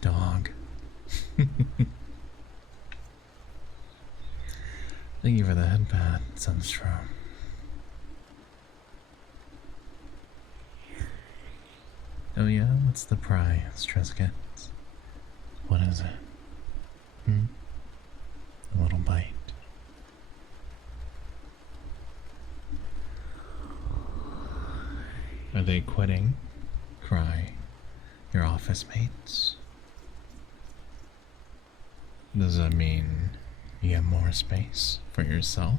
Dog. Thank you for the headband, Sunstrom. Oh yeah, what's the prize, Triscuits? What is it? A little bite. Are they quitting? Cry. Your office mates? Does that mean you have more space for yourself?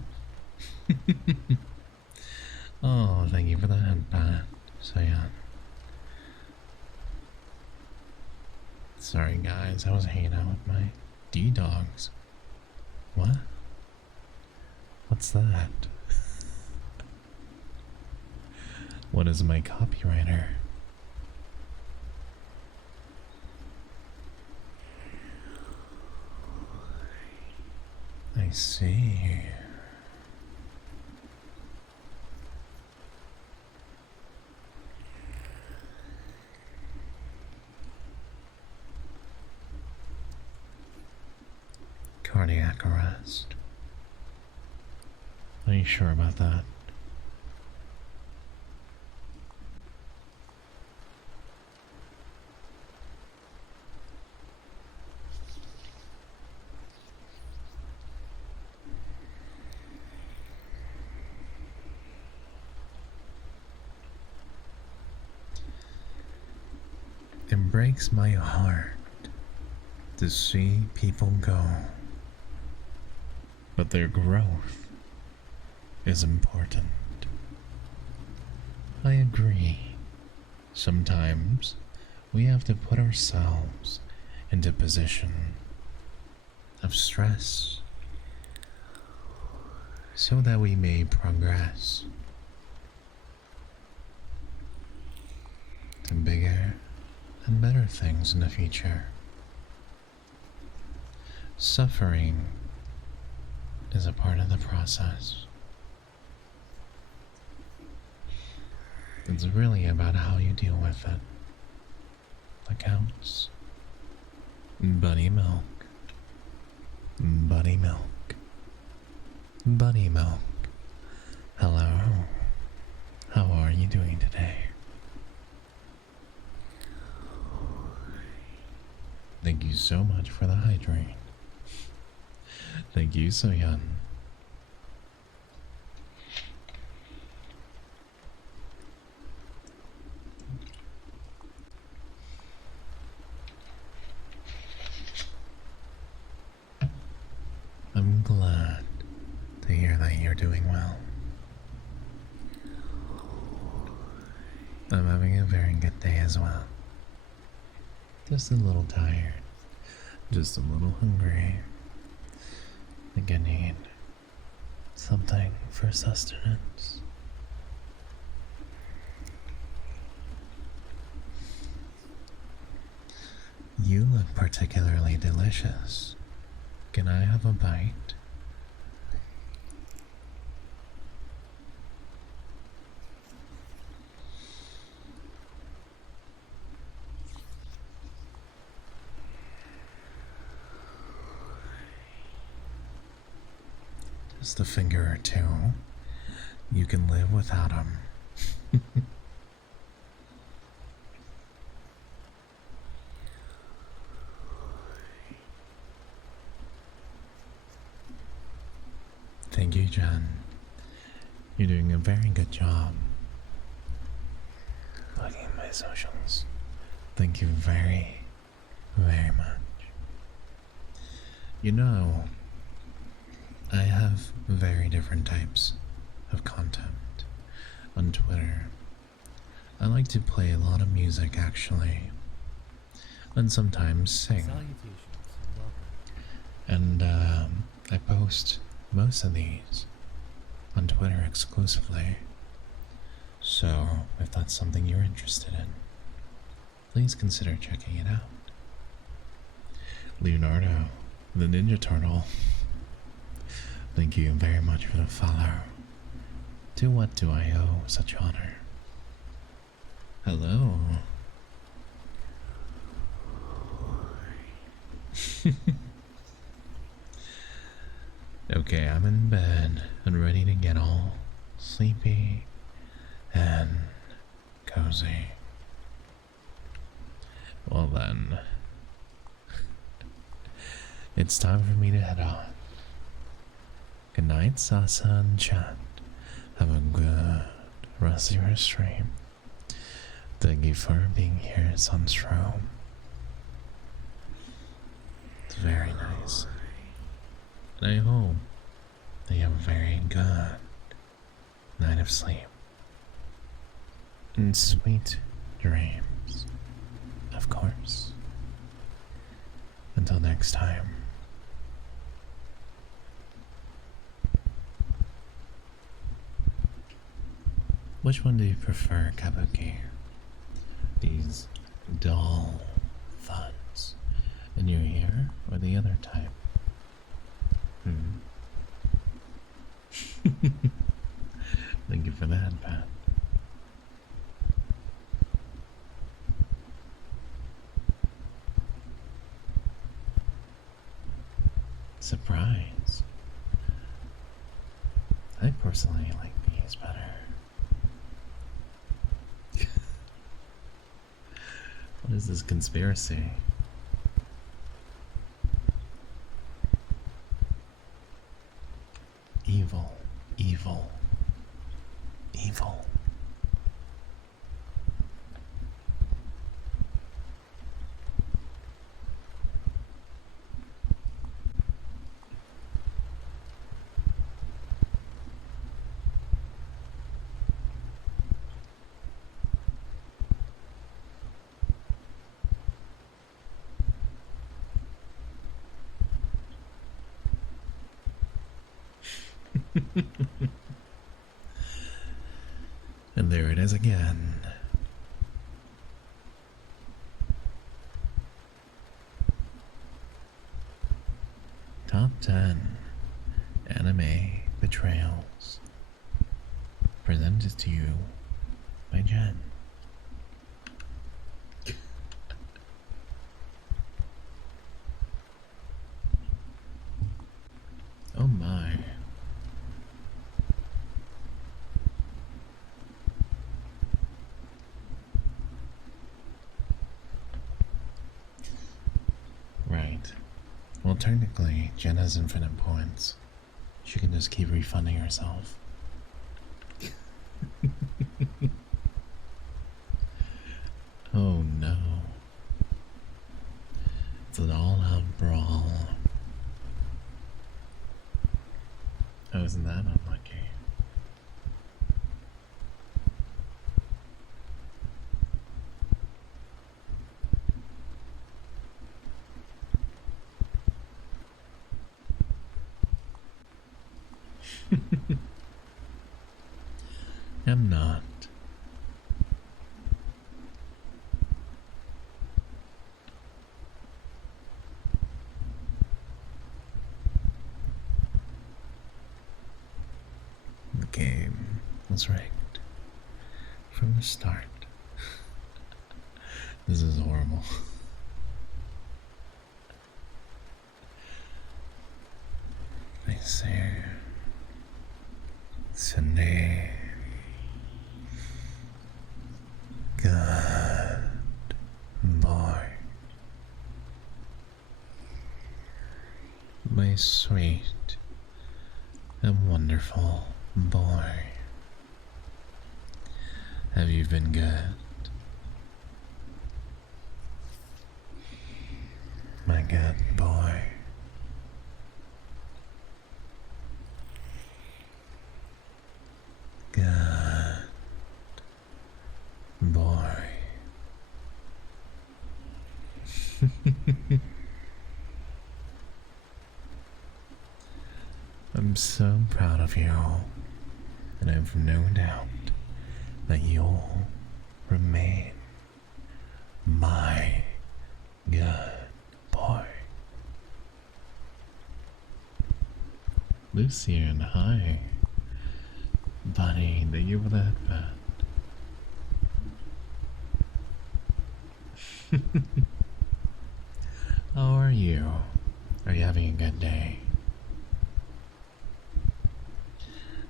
Oh, thank you for the headband. So yeah. Sorry guys, I was hanging out with my D-dogs. What? What's that? What is my copywriter? I see. Cardiac arrest. Are you sure about that? It breaks my heart to see people go, but their growth is important. I agree. Sometimes we have to put ourselves into position of stress so that we may progress to bigger and better things in the future. Suffering is a part of the process. It's really about how you deal with it that counts. Buddy milk. Buddy milk. Buddy milk. Hello. How are you doing today? Thank you so much for the hydrate. Thank you, Soyeon. I'm glad to hear that you're doing well. I'm having a very good day as well. Just a little tired. Just a little hungry. I think I need something for sustenance. You look particularly delicious. Can I have a bite? Just a finger or two. You can live without him. Thank you, Jen. You're doing a very good job. Looking at my socials. Thank you very, very much. You know, I have very different types of content on Twitter. I like to play a lot of music, actually, and sometimes sing. Salutations and welcome. And I post most of these on Twitter exclusively. So, if that's something you're interested in, please consider checking it out. Leonardo, the Ninja Turtle. Thank you very much for the follow. To what do I owe such honor? Hello. Okay, I'm in bed and ready to get all sleepy and cozy. Well then, it's time for me to head on. Good night, Sasa and chat. Have a good rest of your stream. Thank you for being here, Sunstrom. It's very nice. And I hope that you have a very good night of sleep. And sweet dreams, of course. Until next time. Which one do you prefer, Kabuki? These dull thuds in your ear, or the other type? Thank you for that, Pat. Surprise. I personally like these better. What is this conspiracy? Evil, evil, evil. And there it is again. Top 10 anime betrayals. Presented to you by Jen. Oh my. Right. Well, technically, Jen has infinite points. She can just keep refunding herself. Oh no. It's an all-out brawl. Oh, isn't that unlucky? I'm not. The game was rigged from the start. This is horrible. I say, Cindy. Good boy. My sweet and wonderful boy. Have you been good? My good boy. Good boy. I'm so proud of you, and I've no doubt that you'll remain my good boy. Lucian, hi. Buddy, thank you for that bet. How are you? Are you having a good day?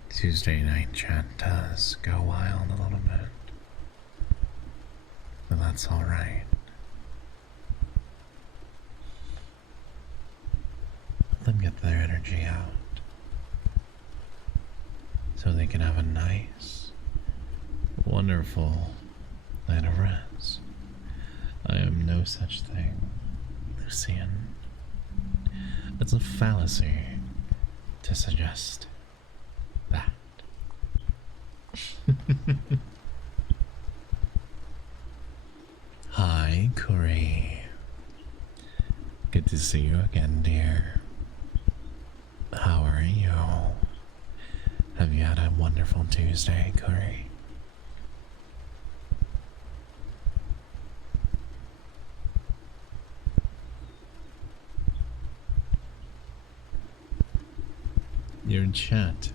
Tuesday night chat does go wild a little bit, but that's alright. Let them get their energy out so they can have a nice, wonderful night of rest. I am no such thing, Lucian. It's a fallacy to suggest that. Hi, Corey. Good to see you again, dear. How are you? Have you had a wonderful Tuesday, Corey? Your chat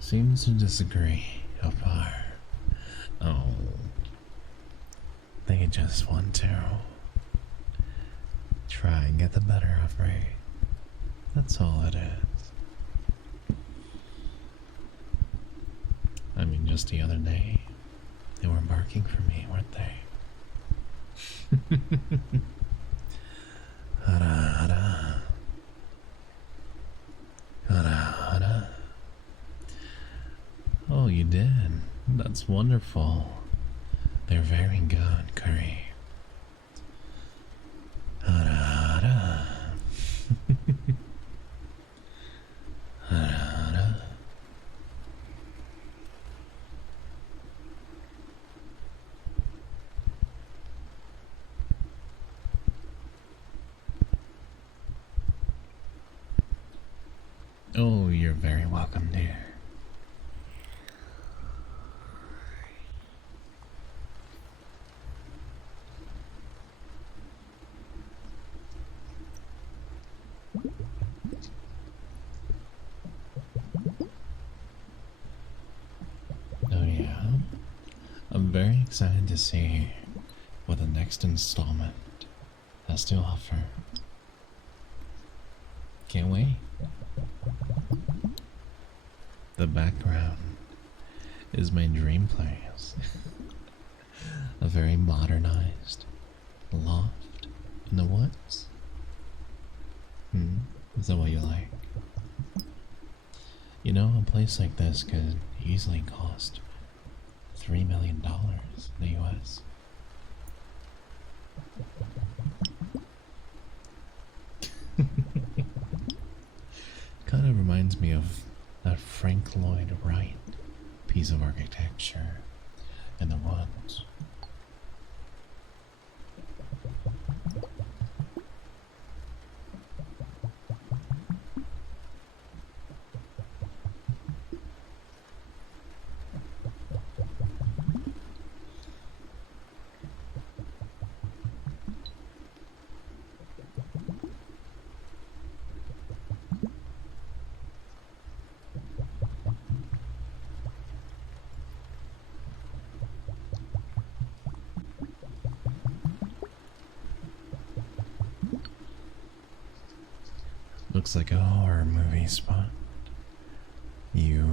seems to disagree so far. Oh, they just want to try and get the better of me. That's all it is. I mean, just the other day, they were barking for me, weren't they? Hada, hada. Hada, hada. Oh, you did. That's wonderful. They're very good, Curry. Hada, hada. Hada, hada. Oh, you're very welcome, dear. Oh yeah, I'm very excited to see what the next installment has to offer. Can't wait. The background is my dream place. A very modernized loft in the woods. Is that what you like? You know, a place like this could easily cost $3 million in the US. Kind of reminds me of that Frank Lloyd Wright piece of architecture in the woods. Looks like a horror movie spot. You,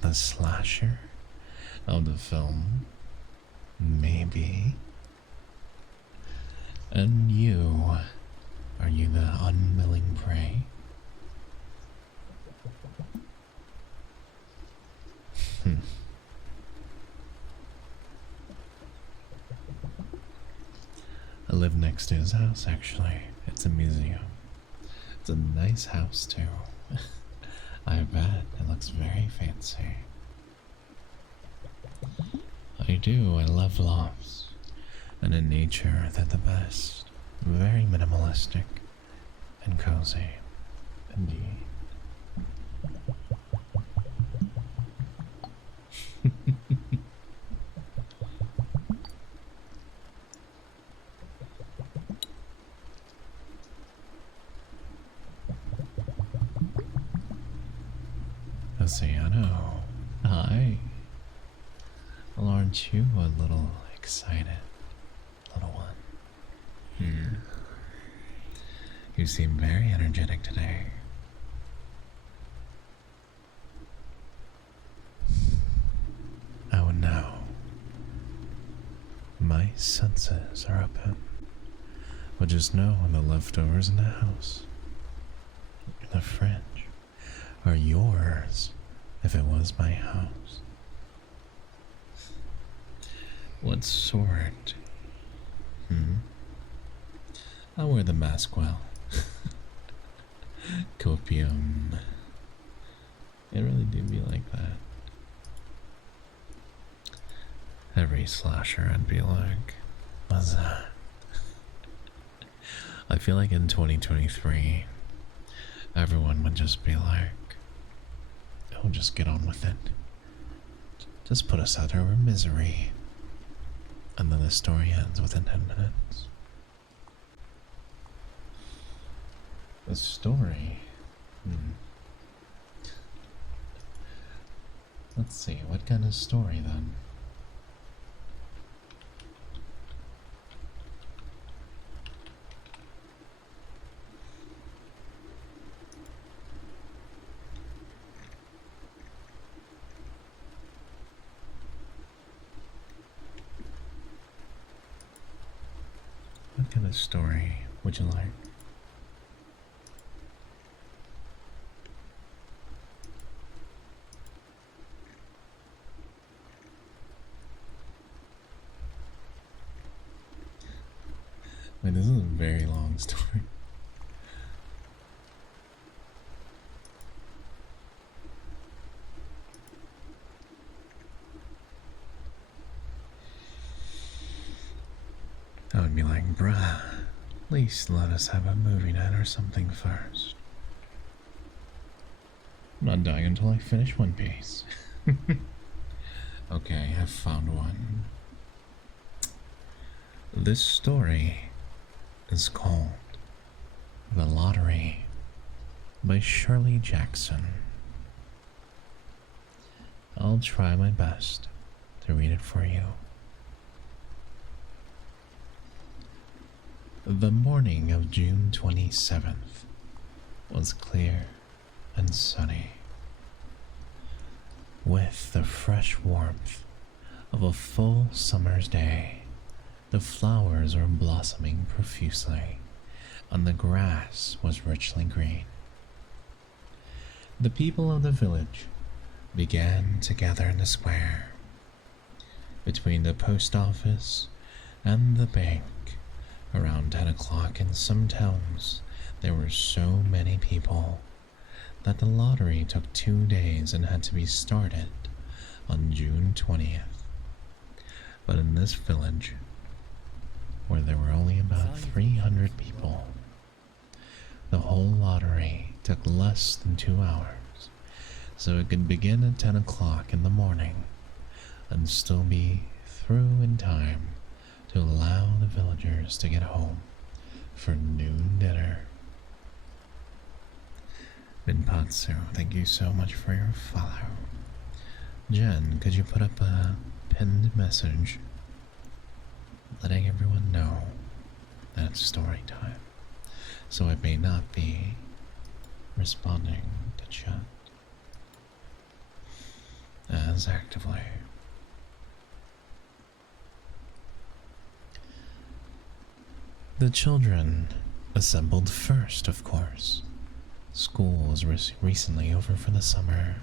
the the slasher of the film? Maybe. And you, are you the unwilling prey? I live next to his house, actually. It's a museum. It's a nice house, too. I bet. It looks very fancy. I do. I love lofts. And in nature, they're the best. Very minimalistic and cozy. Indeed. Oceano. Hi. Well, aren't you a little excited, little one? You seem very energetic today. Oh no. My senses are open. But just know the leftovers in the house, in the fridge, are yours if it was my house. What sort? I'll wear the mask well. Copium. It really do be like that. Every slasher I'd be like, what's that? I feel like in 2023, everyone would just be like, oh, just get on with it. Just put us out of our misery. And then the story ends within 10 minutes. The story? Let's see, what kind of story then? What kind of story would you like? Wait, this is a very long story. I would be like, bruh, at least let us have a movie night or something first. I'm not dying until I finish One Piece. Okay, I've found one. This story is called The Lottery by Shirley Jackson. I'll try my best to read it for you. The morning of June 27th was clear and sunny, with the fresh warmth of a full summer's day. The flowers were blossoming profusely, and the grass was richly green. The people of the village began to gather in the square. Between the post office and the bank, around 10 o'clock in some towns, there were so many people that the lottery took 2 days and had to be started on June 20th. But in this village, where there were only about 300 people, the whole lottery took less than 2 hours, so it could begin at 10 o'clock in the morning and still be through in time to allow the villagers to get home for noon dinner. Minpatsu, thank you so much for your follow. Jen, could you put up a pinned message letting everyone know that it's story time, so I may not be responding to chat? as actively. The children assembled first, of course. School was recently over for the summer,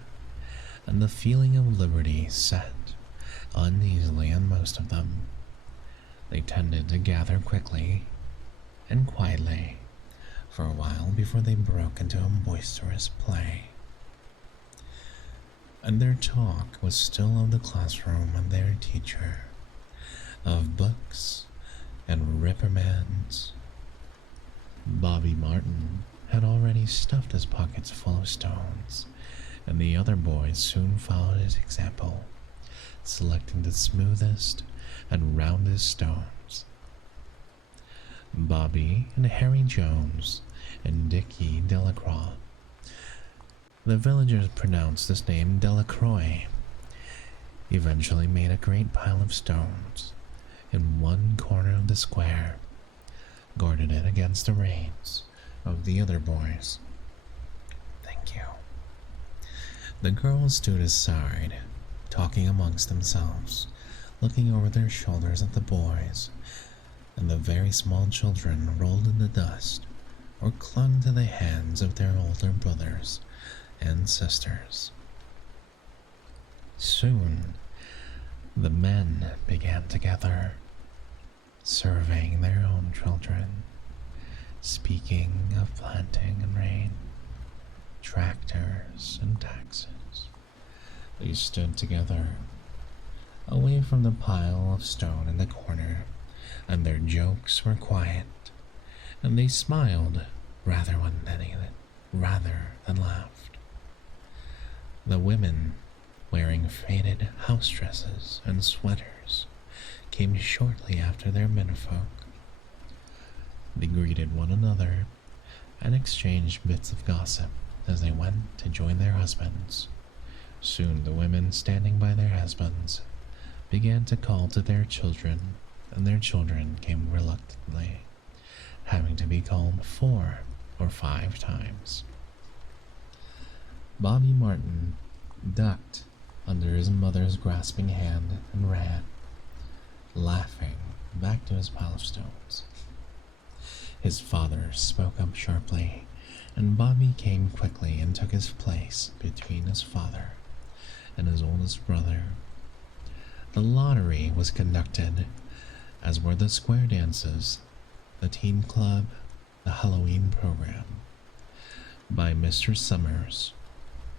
and the feeling of liberty set uneasily on most of them. They tended to gather quickly and quietly for a while before they broke into a boisterous play. And their talk was still of the classroom and their teacher, of books and reprimands. Bobby Martin had already stuffed his pockets full of stones, and the other boys soon followed his example, selecting the smoothest and roundest stones. Bobby and Harry Jones and Dickie Delacroix. The villagers pronounced this name Delacroix. Eventually made a great pile of stones in one corner of the square, guarded it against the raids of the other boys. Thank you. The girls stood aside, talking amongst themselves, looking over their shoulders at the boys, and the very small children rolled in the dust or clung to the hands of their older brothers and sisters. Soon, the men began to gather, surveying their own children, speaking of planting and rain, tractors and taxes. They stood together, away from the pile of stone in the corner, and their jokes were quiet, and they smiled rather than laughed. The women, wearing faded house dresses and sweaters, came shortly after their menfolk. They greeted one another and exchanged bits of gossip as they went to join their husbands. Soon the women standing by their husbands began to call to their children, and their children came reluctantly, having to be called 4 or 5 times. Bobby Martin ducked under his mother's grasping hand and ran, laughing, back to his pile of stones. His father spoke up sharply, and Bobby came quickly and took his place between his father and his oldest brother. The lottery was conducted, as were the square dances, the teen club, the Halloween program, by Mr. Summers,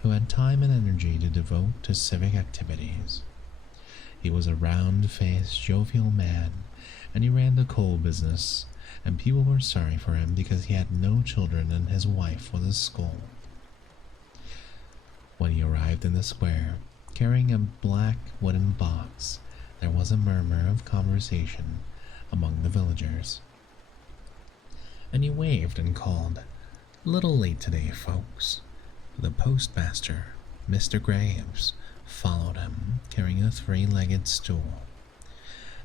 who had time and energy to devote to civic activities. He was a round-faced, jovial man, and he ran the coal business, and people were sorry for him because he had no children and his wife was a scold. When he arrived in the square, carrying a black wooden box, there was a murmur of conversation among the villagers. And he waved and called, "Little late today, folks." The postmaster, Mr. Graves, followed him, carrying a 3-legged stool.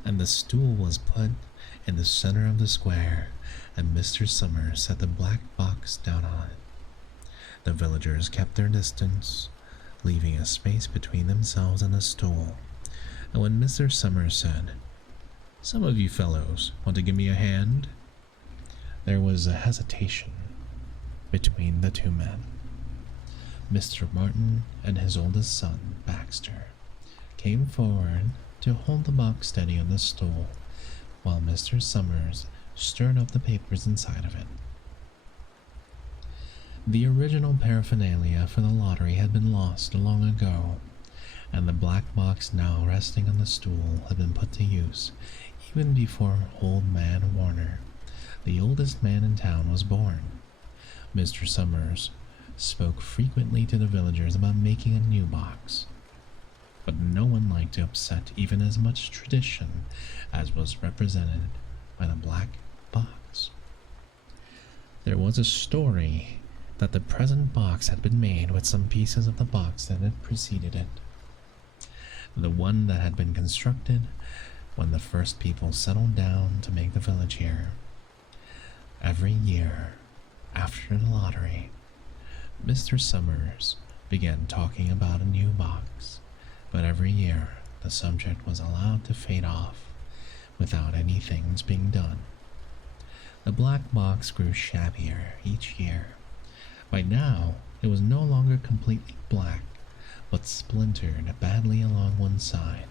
And the stool was put in the center of the square, and Mr. Summers set the black box down on it. The villagers kept their distance, leaving a space between themselves and the stool, and when Mr. Summers said, "Some of you fellows want to give me a hand?" there was a hesitation between the two men. Mr. Martin and his oldest son, Baxter, came forward to hold the box steady on the stool, while Mr. Summers stirred up the papers inside of it. The original paraphernalia for the lottery had been lost long ago, and the black box now resting on the stool had been put to use even before Old Man Warner, the oldest man in town, was born. Mr. Summers spoke frequently to the villagers about making a new box, but no one liked to upset even as much tradition as was represented by the black box. There was a story that the present box had been made with some pieces of the box that had preceded it, the one that had been constructed when the first people settled down to make the village here. Every year, after the lottery, Mr. Summers began talking about a new box, But every year, the subject was allowed to fade off without any things being done. The black box grew shabbier each year. By now, it was no longer completely black, but splintered badly along one side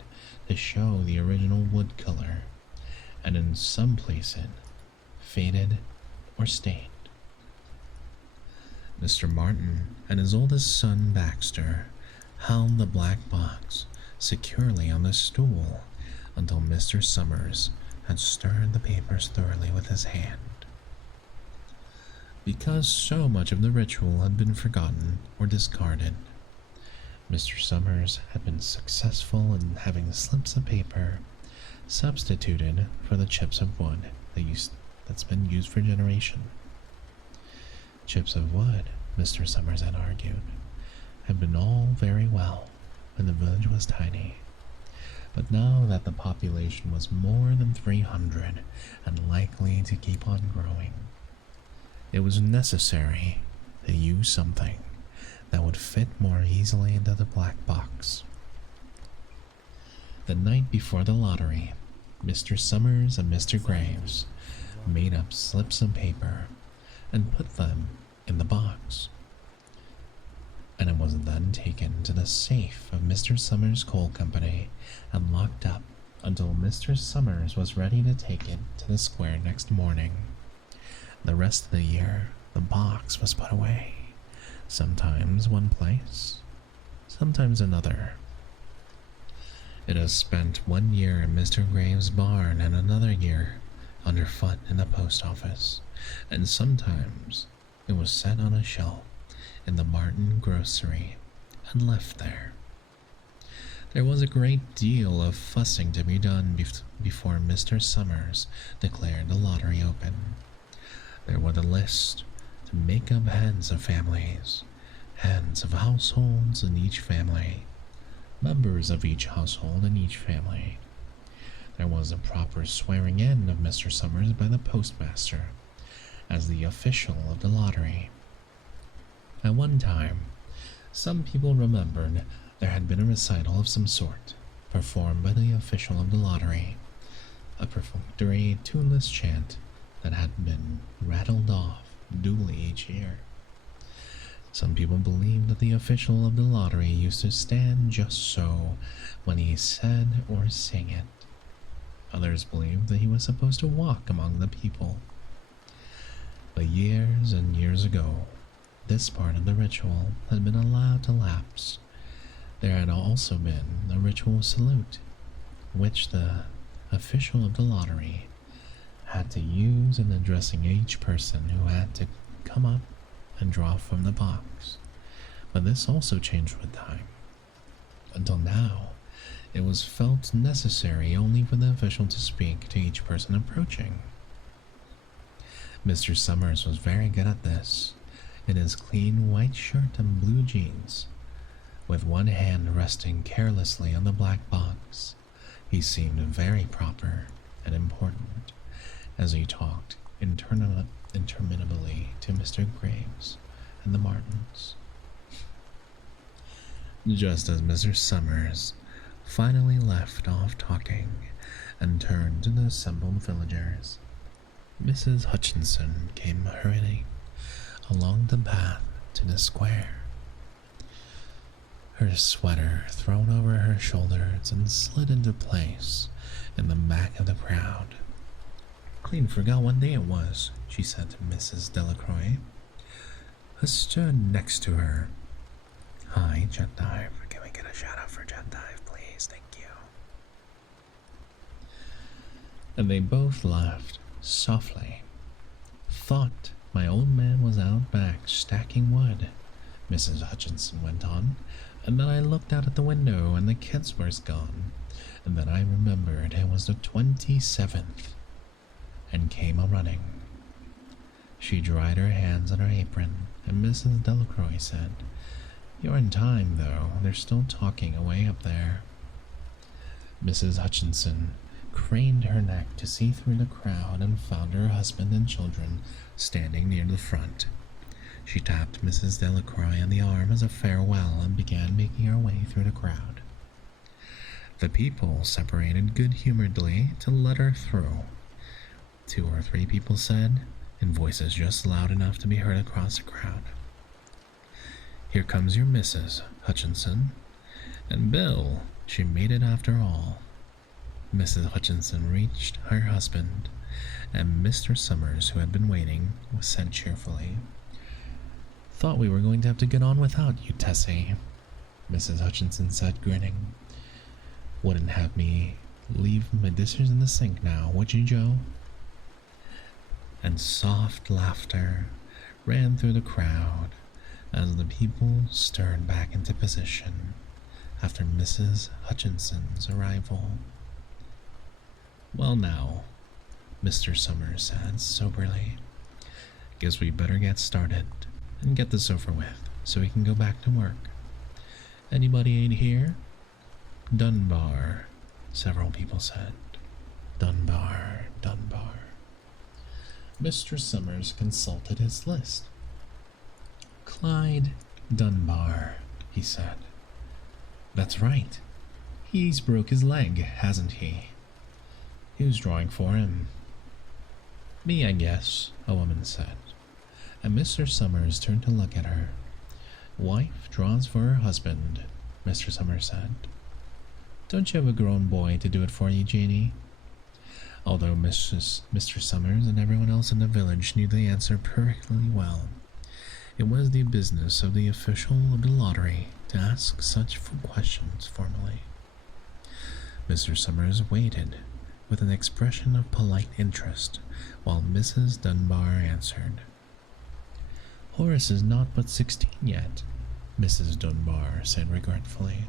to show the original wood color, and in some places, faded or stained. Mr. Martin and his oldest son Baxter held the black box securely on the stool until Mr. Summers had stirred the papers thoroughly with his hand. Because so much of the ritual had been forgotten or discarded, Mr. Summers had been successful in having slips of paper substituted for the chips of wood that's been used for generations. Chips of wood, Mr. Summers had argued, had been all very well when the village was tiny, but now that the population was more than 300 and likely to keep on growing, it was necessary to use something that would fit more easily into the black box. The night before the lottery, Mr. Summers and Mr. Graves made up slips of paper and put them in the box, and it was then taken to the safe of Mr. Summers' coal company and locked up until Mr. Summers was ready to take it to the square next morning. The rest of the year, the box was put away, sometimes one place, sometimes another. It has spent 1 year in Mr. Graves' barn and another year underfoot in the post office, and sometimes it was set on a shelf in the Martin grocery and left there. There was a great deal of fussing to be done before Mr. Summers declared the lottery open. There was a list to make up heads of families, heads of households in each family, members of each household in each family. There was a proper swearing in of Mr. Summers by the postmaster as the official of the lottery. At one time, some people remembered there had been a recital of some sort performed by the official of the lottery, a perfunctory, tuneless chant that had been rattled off duly each year. Some people believed that the official of the lottery used to stand just so when he said or sang it. Others believed that he was supposed to walk among the people. But years and years ago, this part of the ritual had been allowed to lapse. There had also been a ritual salute, which the official of the lottery had to use in addressing each person who had to come up and draw from the box. But this also changed with time. Until now, it was felt necessary only for the official to speak to each person approaching. Mr. Summers was very good at this. In his clean white shirt and blue jeans, with one hand resting carelessly on the black box, he seemed very proper and important as he talked interminably to Mr. Graves and the Martins. Just as Mr. Summers finally left off talking and turned to the assembled villagers, Mrs. Hutchinson came hurrying along the path to the square, her sweater thrown over her shoulders and slid into place in the back of the crowd. "Clean forgot what day it was," she said to Mrs. Delacroix, who stood next to her. "Hi, Jet Dive. Can we get a shout out for Jet Dive, please? Thank you." And they both laughed softly. "Thought my old man was out back stacking wood," Mrs. Hutchinson went on, "and then I looked out at the window and the kids were gone, and then I remembered it was the 27th and came a-running." She dried her hands on her apron, and Mrs. Delacroix said, "You're in time, though. They're still talking away up there." Mrs. Hutchinson craned her neck to see through the crowd and found her husband and children standing near the front. She tapped Mrs. Delacroix on the arm as a farewell and began making her way through the crowd. The people separated good-humoredly to let her through. 2 or 3 people said, in voices just loud enough to be heard across the crowd, "Here comes your Mrs. Hutchinson." And Bill, she made it after all. Mrs. Hutchinson reached her husband, and Mr. Summers, who had been waiting, said cheerfully, "Thought we were going to have to get on without you, Tessie," Mrs. Hutchinson said, grinning. "Wouldn't have me leave my dishes in the sink now, would you, Joe?" And soft laughter ran through the crowd as the people stirred back into position after Mrs. Hutchinson's arrival. "Well now," Mr. Summers said soberly, "guess we better get started and get this over with so we can go back to work. Anybody ain't here?" "Dunbar," several people said. "Dunbar, Dunbar." Mr. Summers consulted his list. "Clyde Dunbar," he said. "That's right. He's broke his leg, hasn't he? Who's drawing for him?" "Me, I guess," a woman said, and Mr. Summers turned to look at her. "Wife draws for her husband," Mr. Summers said. "Don't you have a grown boy to do it for you, Janie?" Although Mr. Summers and everyone else in the village knew the answer perfectly well, it was the business of the official of the lottery to ask such questions formally. Mr. Summers waited with an expression of polite interest while Mrs. Dunbar answered. "Horace is not but 16 yet," Mrs. Dunbar said regretfully.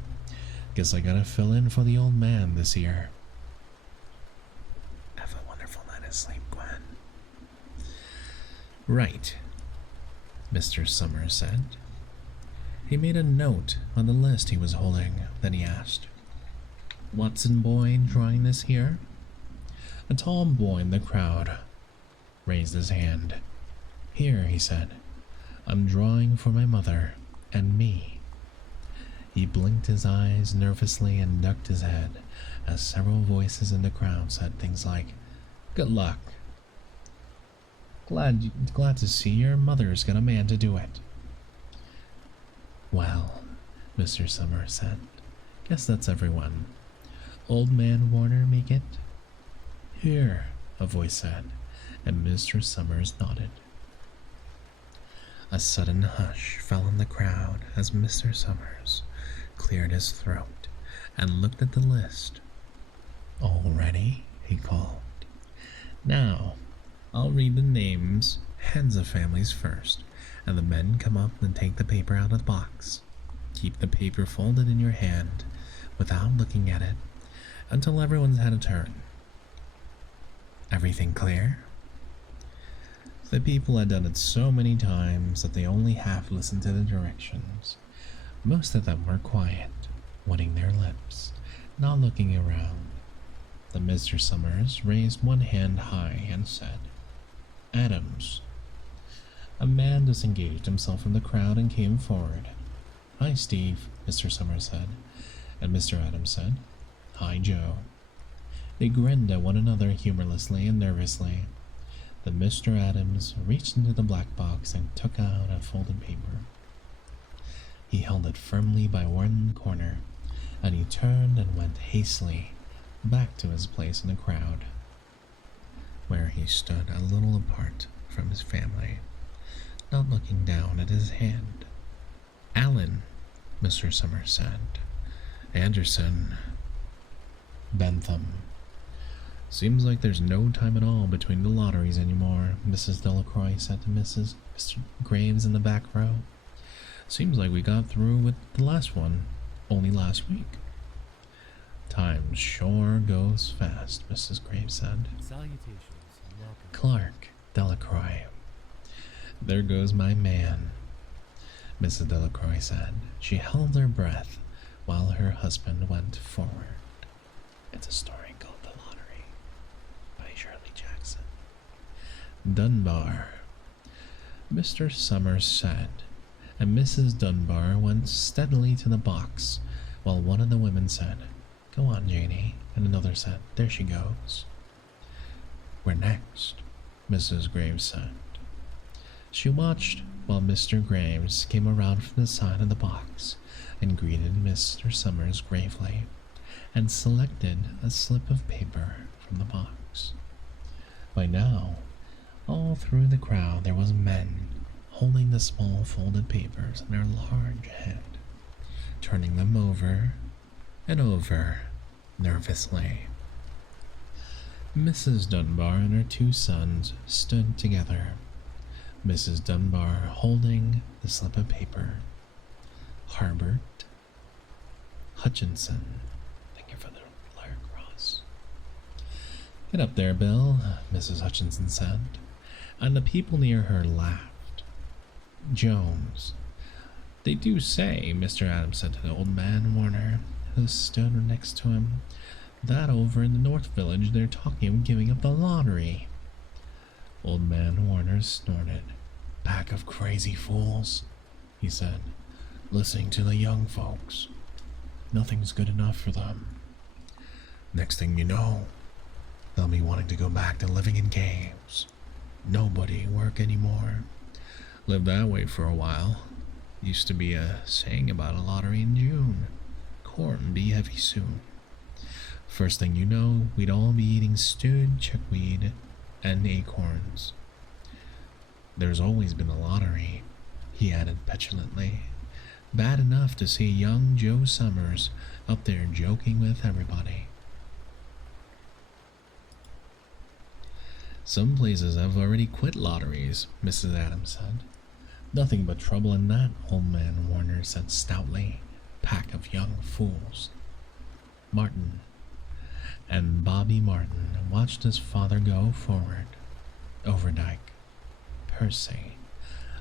"Guess I gotta fill in for the old man this year." Have a wonderful night of sleep, Gwen. "Right," Mr. Summers said. He made a note on the list he was holding, then he asked, "Watson boy drawing this here?" A tall boy in the crowd raised his hand. "Here," he said. "I'm drawing for my mother and me." He blinked his eyes nervously and ducked his head as several voices in the crowd said things like, "Good luck." Glad to see your mother's got a man to do it." "Well," Mr. Summers said, "guess that's everyone. Old man Warner make it?" "Here," a voice said, and Mr. Summers nodded. A sudden hush fell on the crowd as Mr. Summers cleared his throat and looked at the list. "All ready?" he called. "Now, I'll read the names, heads of families first, and the men come up and take the paper out of the box. Keep the paper folded in your hand without looking at it until everyone's had a turn. Everything clear?" The people had done it so many times that they only half listened to the directions. Most of them were quiet, wetting their lips, not looking around. Then Mr. Summers raised one hand high and said, "Adams." A man disengaged himself from the crowd and came forward. "Hi, Steve," Mr. Summers said, and Mr. Adams said, "Hi, Joe." They grinned at one another humorlessly and nervously. Then Mr. Adams reached into the black box and took out a folded paper. He held it firmly by one corner, and he turned and went hastily back to his place in the crowd, where he stood a little apart from his family, not looking down at his hand. "Allen," Mr. Summers said. "Anderson." "Bentham." "Seems like there's no time at all between the lotteries anymore," Mrs. Delacroix said to Mr. Graves in the back row. "Seems like we got through with the last one only last week." "Time sure goes fast," Mrs. Graves said. Salutations and welcome. "Clark Delacroix." "There goes my man," Mrs. Delacroix said. She held her breath while her husband went forward. It's a story called The Lottery by Shirley Jackson. "Dunbar," Mr. Summers said, and Mrs. Dunbar went steadily to the box while one of the women said, Go on, Janie. And another said, there she goes. Where next? Mrs. Graves said. She watched while Mr. Graves came around from the side of the box and greeted Mr. Summers gravely and selected a slip of paper from the box. By now, all through the crowd there was men holding the small folded papers in their large hand, turning them over and over nervously. Mrs. Dunbar and her two sons stood together, Mrs. Dunbar holding the slip of paper. Harbert Hutchinson. Thank you for the Blair Cross. Get up there, Bill, Mrs. Hutchinson said, and the people near her laughed. Jones. They do say, Mr. Adams said to the old man Warner, who stood next to him, that over in the North Village they're talking of giving up the lottery. Old man Warner snorted. Pack of crazy fools, he said, listening to the young folks. Nothing's good enough for them. Next thing you know, they'll be wanting to go back to living in caves. Nobody work anymore. Lived that way for a while. Used to be a saying about a lottery in June. Corn be heavy soon. First thing you know, we'd all be eating stewed chickweed and acorns. There's always been a lottery, he added petulantly. Bad enough to see young Joe Summers up there joking with everybody. Some places have already quit lotteries, Mrs. Adams said. Nothing but trouble in that, old man Warner said stoutly. Pack of young fools. Martin and Bobby Martin watched his father go forward. Overdyke. Percy.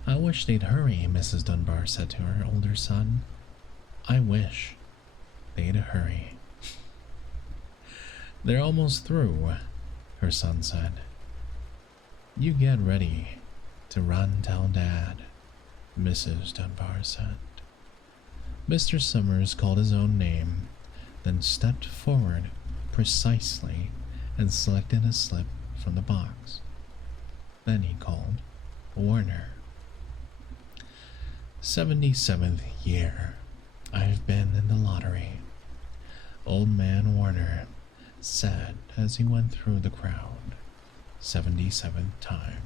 I wish they'd hurry, Mrs. Dunbar said to her older son. I wish they'd hurry. They're almost through, her son said. You get ready to run tell Dad, Mrs. Dunbar said. Mr. Summers called his own name, then stepped forward precisely and selected a slip from the box. Then he called Warner. 77th year I've been in the lottery, old man Warner said as he went through the crowd. 77th time.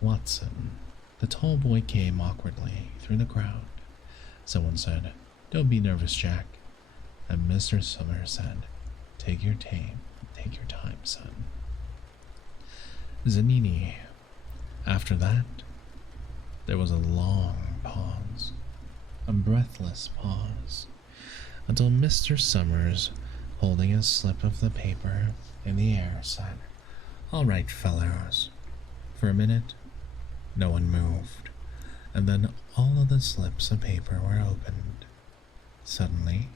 Watson, the tall boy, came awkwardly through the crowd. Someone said, Don't be nervous, Jack. And Mr. Summers said, Take your time, son. Zanini. After that, there was a long pause, a breathless pause, until Mr. Summers, holding a slip of the paper in the air, said, All right, fellows. For a minute, no one moved, and then all of the slips of paper were opened. Suddenly,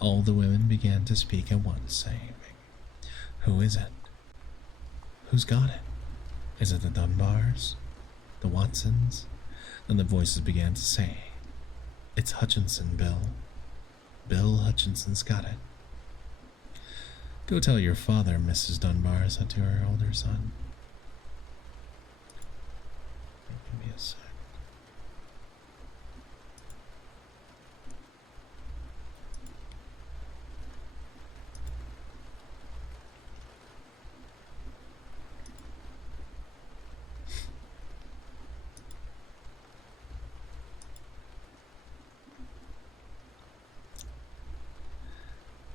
all the women began to speak at once, saying, Who is it? Who's got it? Is it the Dunbars? The Watsons? Then the voices began to say, It's Hutchinson, Bill. Bill Hutchinson's got it. Go tell your father, Mrs. Dunbar said to her older son. Give me a sec.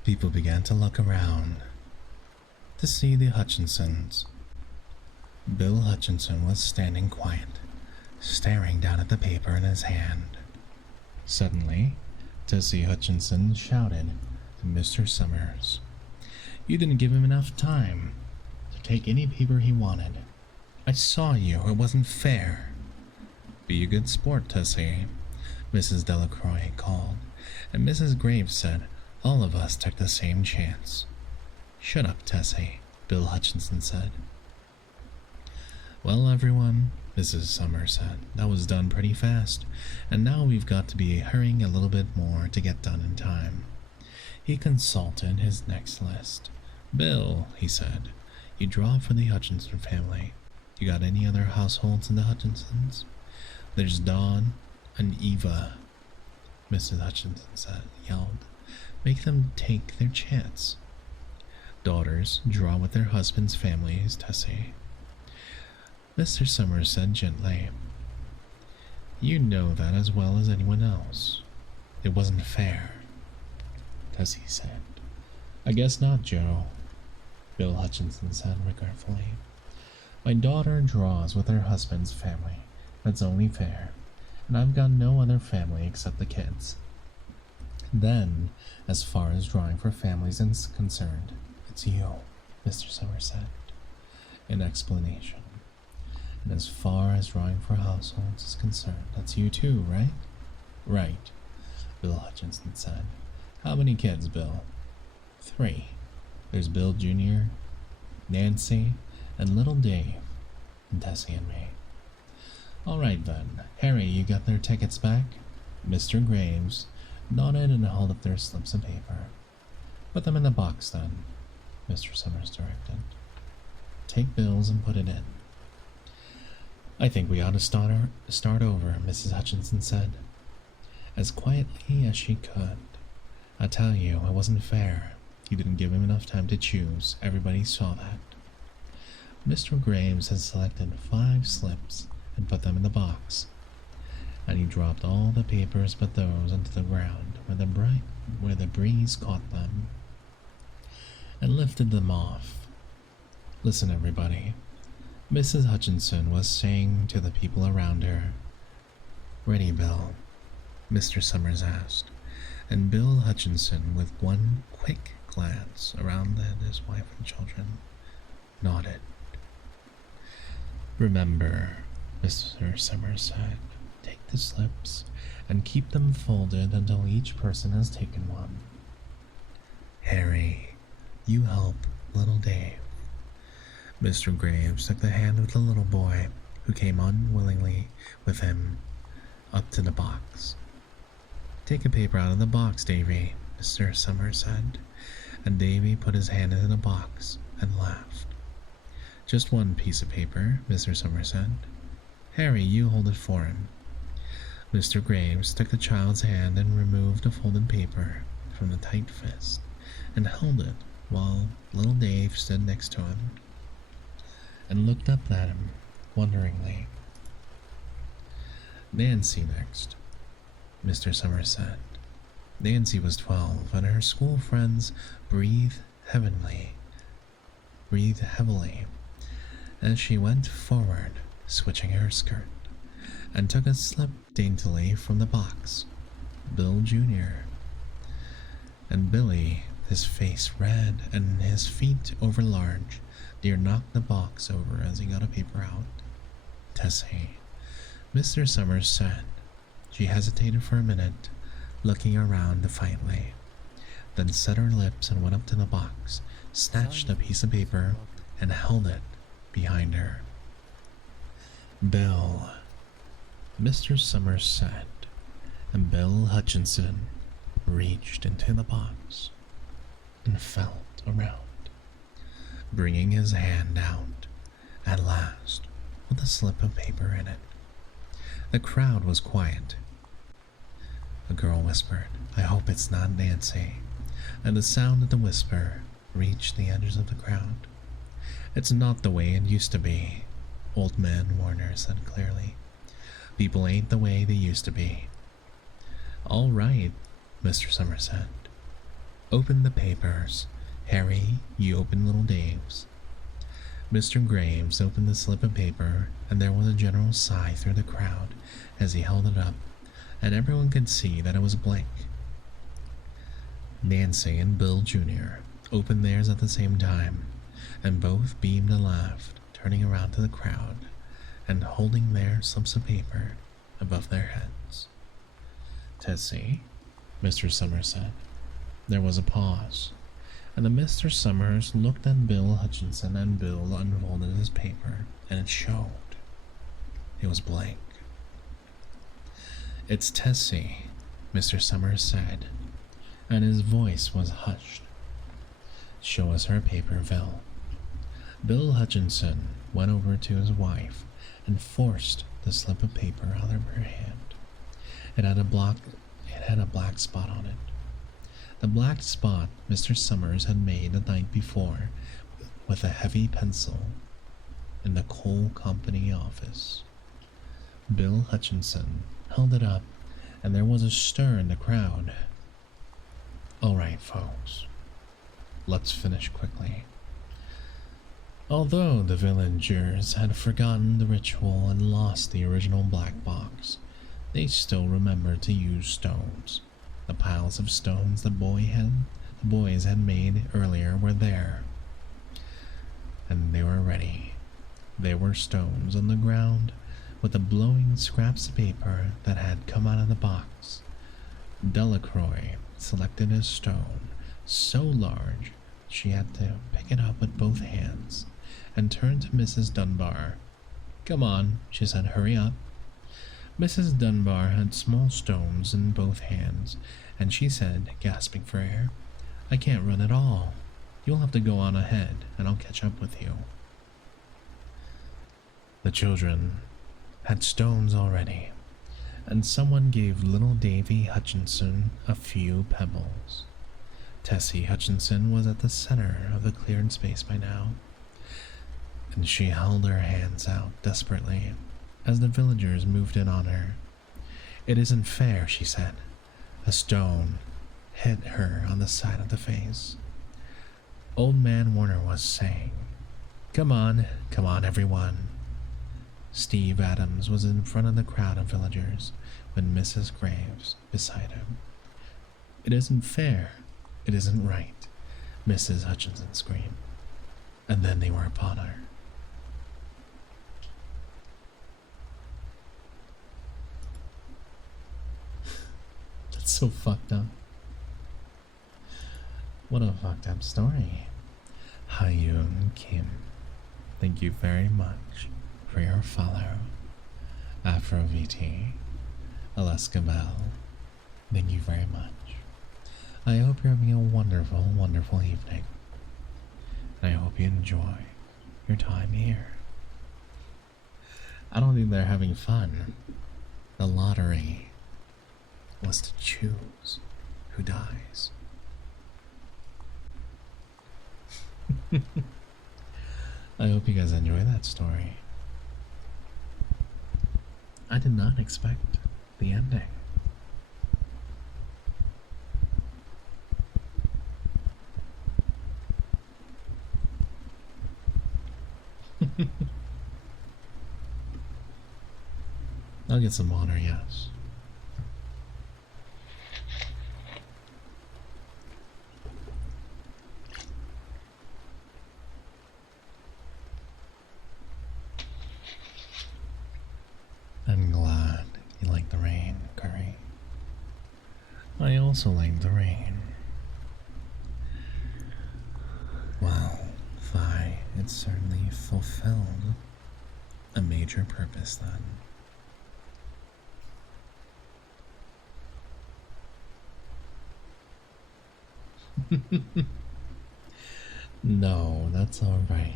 People began to look around to see the Hutchinsons. Bill Hutchinson was standing quiet, staring down at the paper in his hand. Suddenly, Tessie Hutchinson shouted to Mr. Summers, You didn't give him enough time to take any paper he wanted. I saw you. It wasn't fair. Be a good sport, Tessie, Mrs. Delacroix called, and Mrs. Graves said, All of us took the same chance. Shut up, Tessie, Bill Hutchinson said. Well, everyone, Mrs. Summers said, that was done pretty fast, and now we've got to be hurrying a little bit more to get done in time. He consulted his next list. Bill, he said, you draw for the Hutchinson family. You got any other households in the Hutchinsons? There's Dawn and Eva, Mrs. Hutchinson yelled. Make them take their chance. Daughters draw with their husbands' families, Tessie. Mr. Summers said gently. You know that as well as anyone else. It wasn't fair, Tessie said. I guess not, Joe, Bill Hutchinson said regretfully. My daughter draws with her husband's family. That's only fair. And I've got no other family except the kids. Then, as far as drawing for families is concerned, it's you, Mr. Summers said, in explanation. And as far as drawing for households is concerned, that's you too, right? Right, Bill Hutchinson said. How many kids, Bill? 3. There's Bill Jr., Nancy, and little Dave, and Tessie and me. All right then. Harry, you got their tickets back? Mr. Graves nodded and held up their slips of paper. Put them in the box then, Mr. Summers directed. Take Bill's and put it in. I think we ought to start over, Mrs. Hutchinson said, as quietly as she could. I tell you, it wasn't fair. You didn't give him enough time to choose. Everybody saw that. Mr. Graves had selected 5 slips and put them in the box, and he dropped all the papers but those onto the ground where the breeze caught them, and lifted them off. Listen, everybody. Mrs. Hutchinson was saying to the people around her. Ready, Bill? Mr. Summers asked, and Bill Hutchinson, with one quick glance around at his wife and children, nodded. Remember, Mr. Summers said, take the slips and keep them folded until each person has taken one. Harry, you help little Dave. Mr. Graves took the hand of the little boy, who came unwillingly with him up to the box. Take a paper out of the box, Davy, Mr. Summers said, and Davy put his hand in the box and laughed. Just one piece of paper, Mr. Summers said. Harry, you hold it for him. Mr. Graves took the child's hand and removed the folded paper from the tight fist and held it while little Dave stood next to him and looked up at him wonderingly. Nancy next, Mr. Summers said. Nancy was 12, and her school friends breathed heavily as she went forward, switching her skirt, and took a slip daintily from the box. Bill Jr. And Billy, his face red and his feet overlarge, near knocked the box over as he got a paper out. Tessie, Mr. Summers said. She hesitated for a minute, looking around defiantly, then set her lips and went up to the box, snatched a piece of paper, and held it behind her. Bill, Mr. Summers said, and Bill Hutchinson reached into the box and felt around, bringing his hand out at last with a slip of paper in it. The crowd was quiet. A girl whispered, I hope it's not Nancy, and the sound of the whisper reached the edges of the crowd. It's not the way it used to be, Old Man Warner said clearly. People ain't the way they used to be. All right, Mr. Summers said. Open the papers. Harry, you open little Dave's. Mr. Graves opened the slip of paper, and there was a general sigh through the crowd as he held it up, and everyone could see that it was blank. Nancy and Bill Jr. opened theirs at the same time, and both beamed and laughed, turning around to the crowd and holding their slips of paper above their heads. Tessie, Mr. Summers said. There was a pause, and the Mr. Summers looked at Bill Hutchinson, and Bill unfolded his paper, and it showed. It was blank. It's Tessie, Mr. Summers said. and his voice was hushed. "Show us her paper, Phil." Bill Hutchinson went over to his wife and forced the slip of paper out of her hand. It had a black spot on it. The black spot Mr. Summers had made the night before with a heavy pencil in the coal company office. Bill Hutchinson held it up, and there was a stir in the crowd. "All right, folks, let's finish quickly." Although the villagers had forgotten the ritual and lost the original black box, they still remembered to use stones. The piles of stones the boys had made earlier were there, and they were ready. There were stones on the ground with the blowing scraps of paper that had come out of the box. Delacroix selected a stone so large she had to pick it up with both hands and turned to Mrs. Dunbar. "Come on," she said, "hurry up." Mrs. Dunbar had small stones in both hands, and she said, gasping for air, "I can't run at all. You'll have to go on ahead, and I'll catch up with you." The children had stones already, and someone gave little Davy Hutchinson a few pebbles. Tessie Hutchinson was at the center of the cleared space by now, and she held her hands out desperately as the villagers moved in on her. "It isn't fair," she said. A stone hit her on the side of the face. Old Man Warner was saying, come on, everyone." Steve Adams was in front of the crowd of villagers with Mrs. Graves beside him. "It isn't fair. It isn't right," Mrs. Hutchinson screamed. And then they were upon her. That's so fucked up. What a fucked up story. Hyun Kim, thank you very much for your follow. AfroVT, Alaska Bell, thank you very much. I hope you're having a wonderful, wonderful evening. And I hope you enjoy your time here. I don't think they're having fun. The lottery was to choose who dies. I hope you guys enjoy that story. I did not expect the ending. I'll get some water, yes. I'm glad you like the rain, Curry. I also like the rain. Well, Fi, it certainly fulfilled a major purpose then. No, that's all right.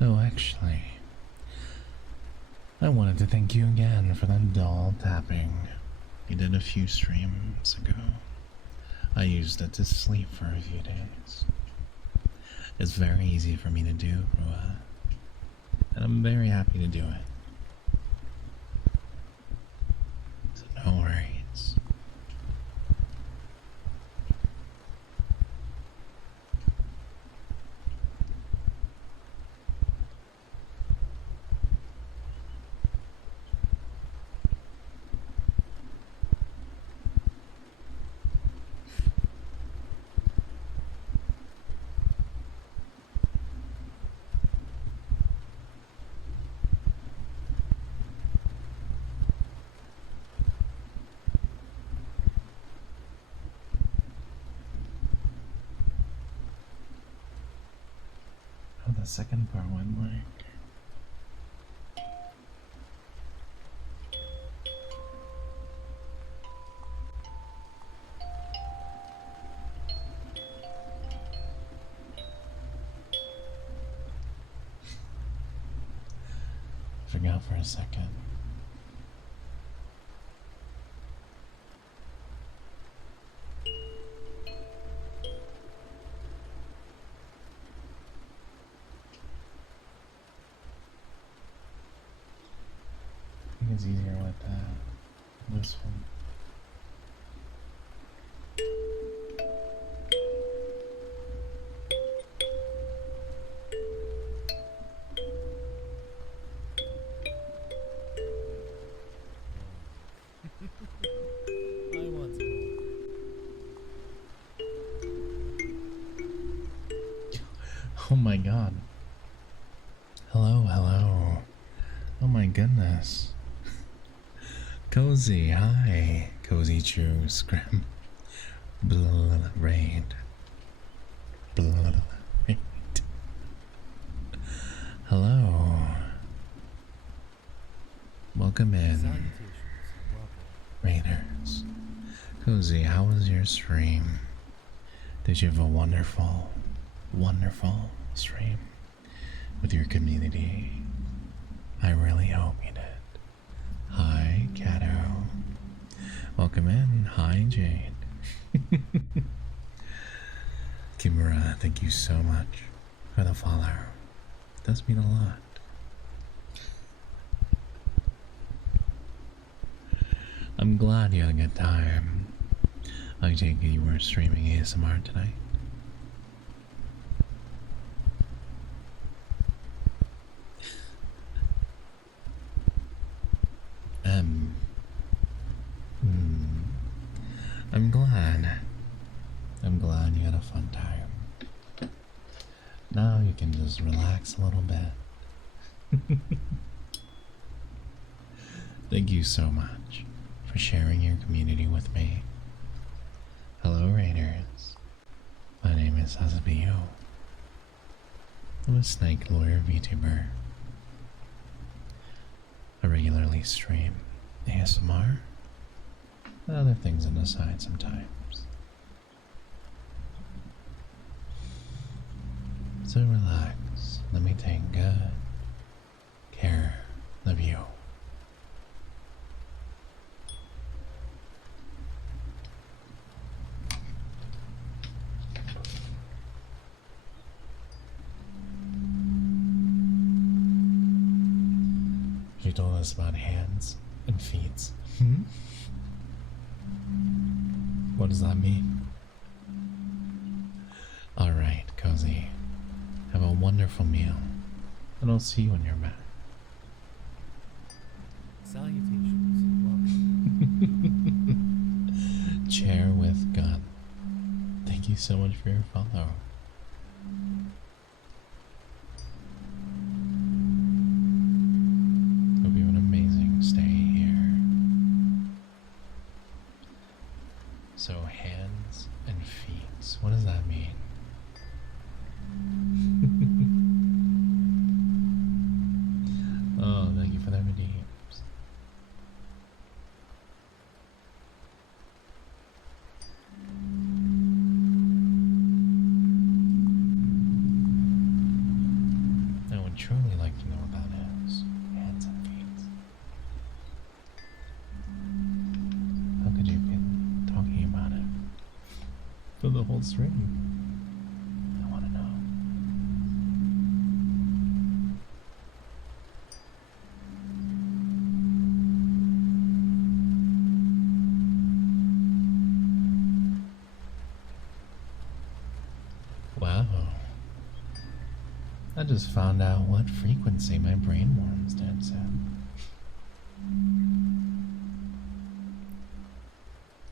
Oh, actually, I wanted to thank you again for that doll tapping you did a few streams ago. I used it to sleep for a few days. It's very easy for me to do, Rua, and I'm very happy to do it. So no worries. How the second part went like. Forgot for a second. I think it's easier with this one. I want more. Oh my god. Hello, hello. Oh my goodness. Cozy, hi. Cozy Chew, Scram. Blah, raid. Blah, raid. Hello. Welcome in, Salutations. Welcome. Raiders. Cozy, how was your stream? Did you have a wonderful, wonderful stream with your community? I really hope you did. Hi, Kato. Welcome in. Hi, Jade. Kimura, thank you so much for the follow. It does mean a lot. I'm glad you had a good time. I take it you were streaming ASMR tonight. I'm glad. I'm glad you had a fun time. Now you can just relax a little bit. Thank you so much for sharing your community with me. Hello, Raiders. My name is Azabiyo. I'm a snake lawyer VTuber. I regularly stream ASMR and other things on the side sometimes. So relax. Let me take good care of you. You told us about hands and feet. What does that mean? Alright, Cozy. Have a wonderful meal. And I'll see you when you're back. Salutations. Welcome. Chair with gun. Thank you so much for your follow. Hope you have an amazing stay here. So hands and feet. What does that mean? Oh, thank you for the redeems. I would truly like to know what that is. Hands and feet. How could you be talking about it for the whole stream? I want to know. I just found out what frequency my brain worms dance at.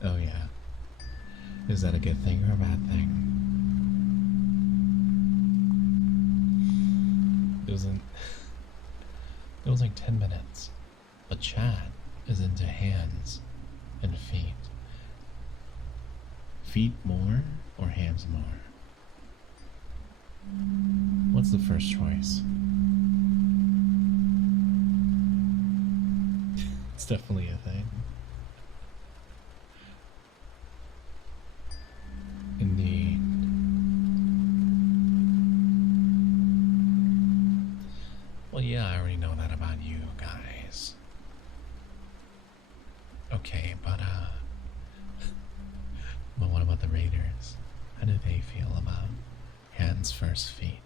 Oh yeah. Is that a good thing or a bad thing? It was like 10 minutes. But chat is into hands and feet. Feet more or hands more? What's the first choice? It's definitely a thing. Indeed. Well, yeah, I already know that about you guys. Okay, but but what about the Raiders? How do they feel about hands first feet?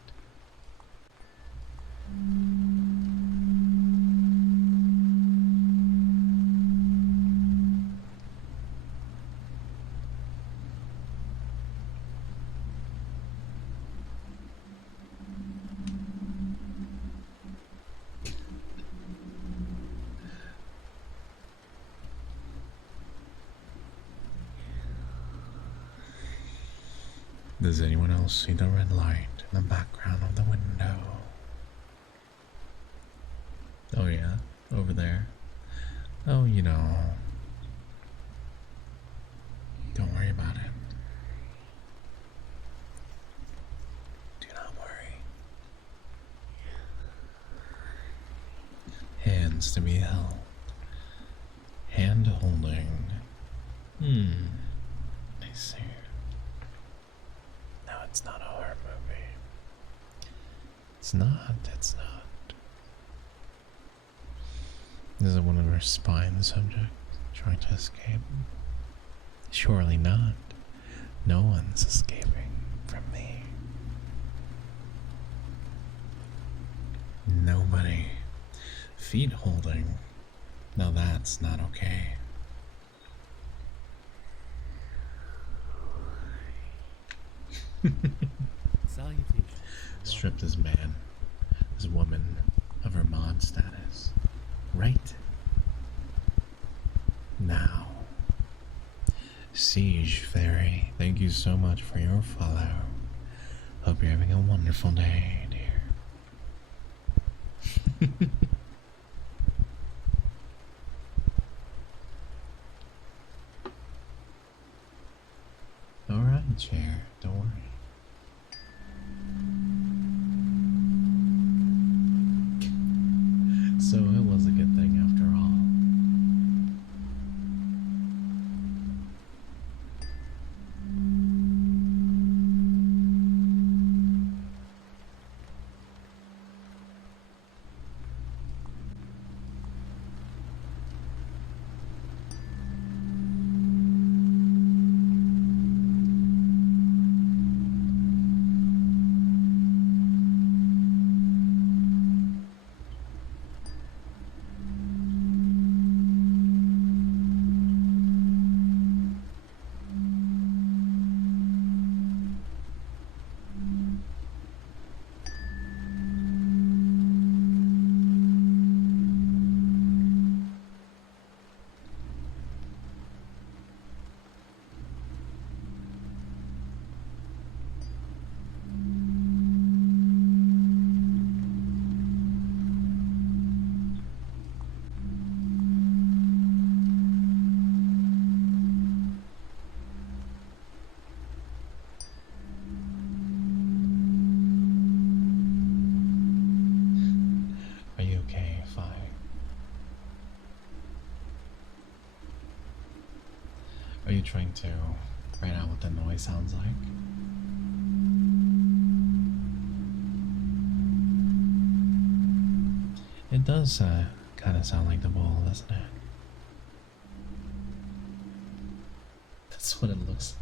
Does anyone else see the red light in the background of the window? Oh yeah, over there. Oh, you know. Don't worry about it. Do not worry. Hands to be held. Hand holding. I see. No, it's not a horror movie. It's not. Is it one of our spine subjects trying to escape? Surely not. No one's escaping from me. Nobody. Feet holding. Now that's not okay. Salutations. Strip this man, this woman, of her mod status. Right now. Siege Fairy, thank you so much for your follow. Hope you're having a wonderful day, dear. Alright, chair, don't worry. So it was a good thing after all. Are you okay, Fi? Are you trying to write out what the noise sounds like? It does kind of sound like the bull, doesn't it? That's what it looks like.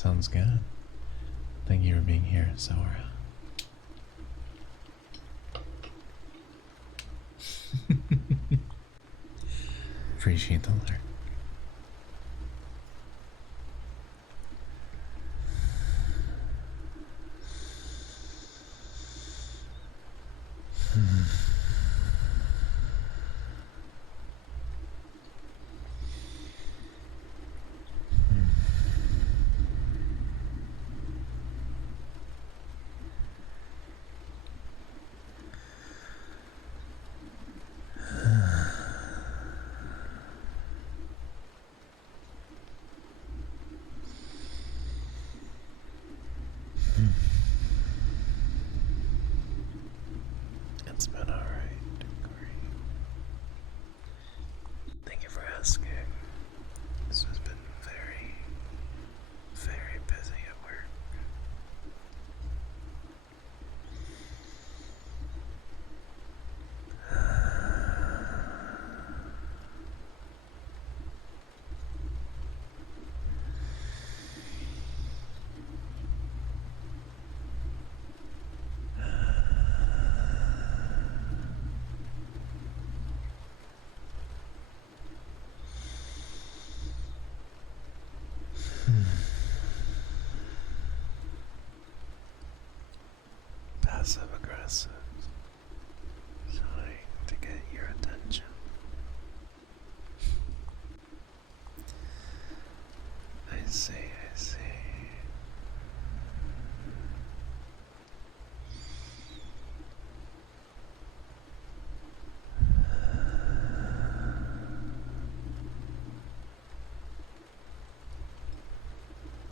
Sounds good. Thank you for being here, Sora. Appreciate the alert. It's been alright, Corey. Thank you for asking. This has been very, very busy at work. Passive aggressive, trying to get your attention. I see, I see.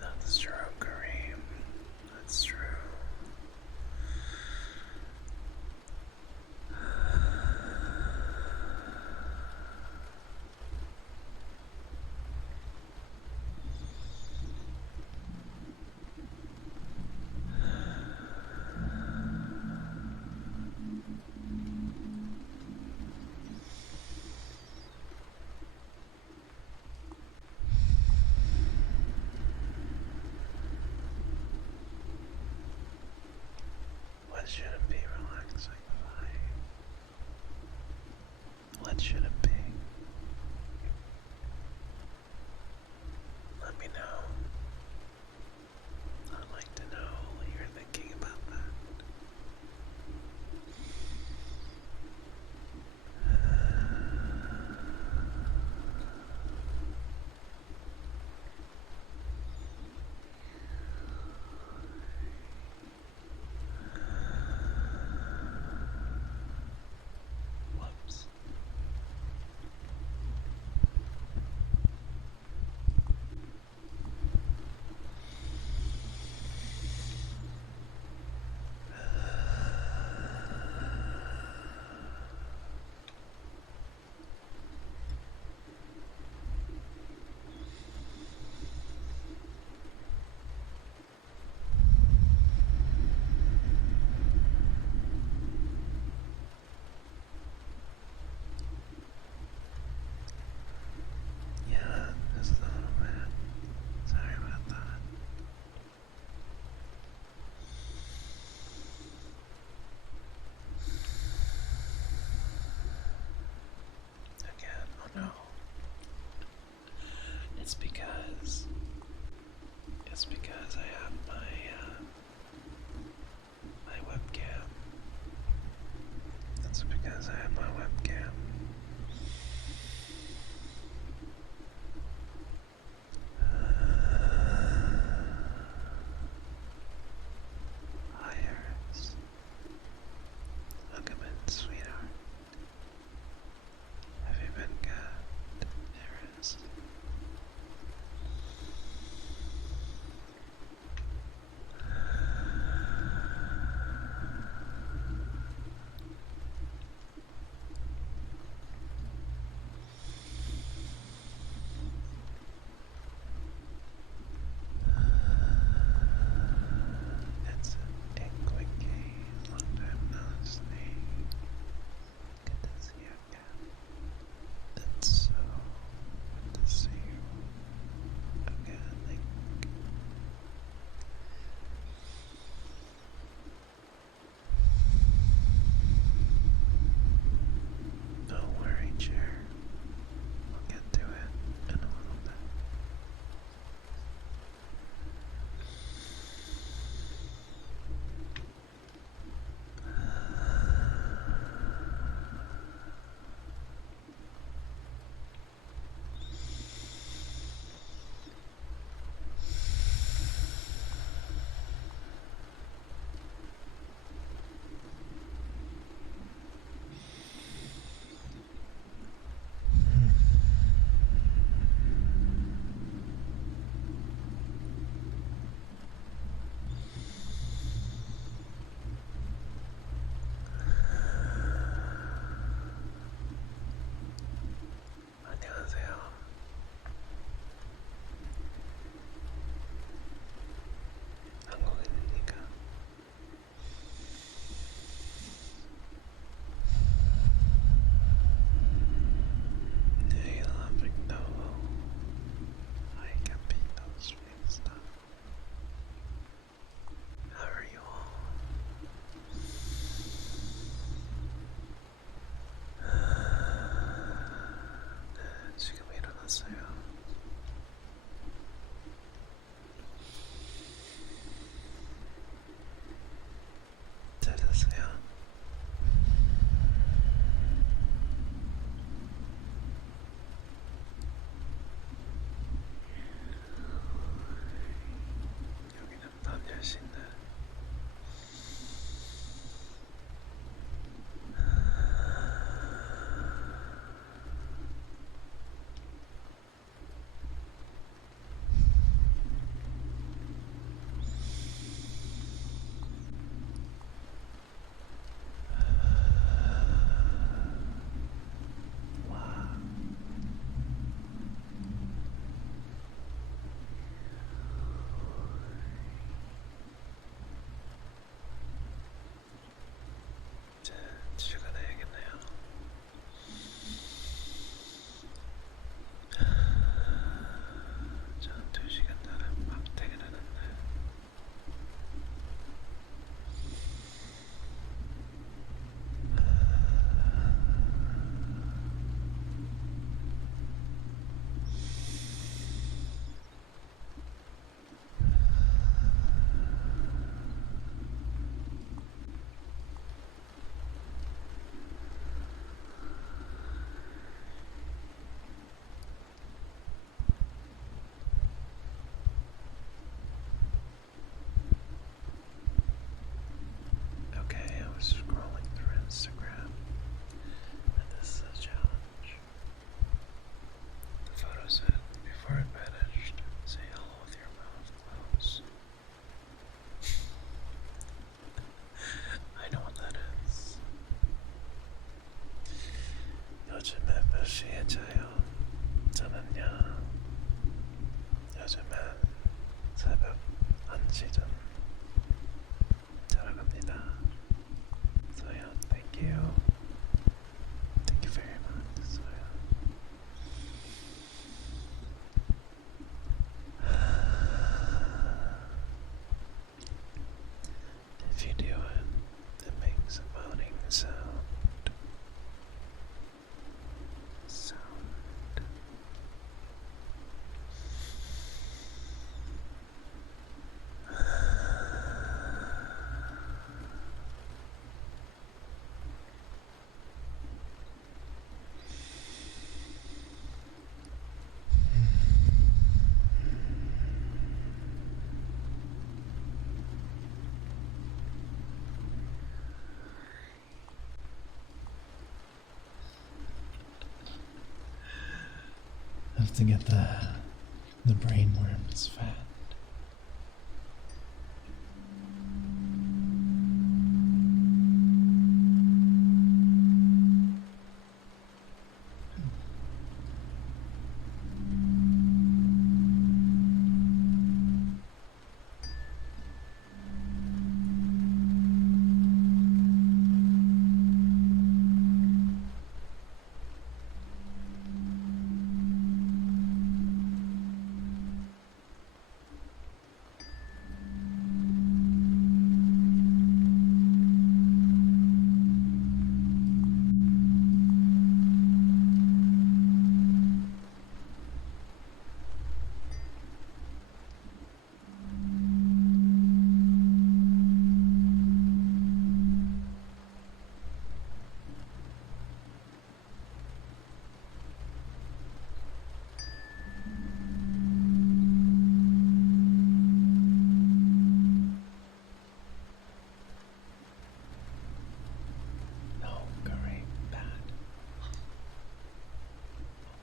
That's true, Kareem. That's true. What should it be relaxing? What should it be? Let me know. I'd like to know what you're thinking about that. Whoops. Yeah, just a little bit. Sorry about that. Again, oh no. It's because I have my webcam. That's because I have my webcam. Hi, Iris. Welcome in, sweetheart. Have you been good, Iris? 요즘은 새벽 1시쯤 들어갑니다. 소연, thank you. Thank you very much, 소연. If you do it makes a moaning sound. Have to get the brain worms fed. No, Gary, bad. I'll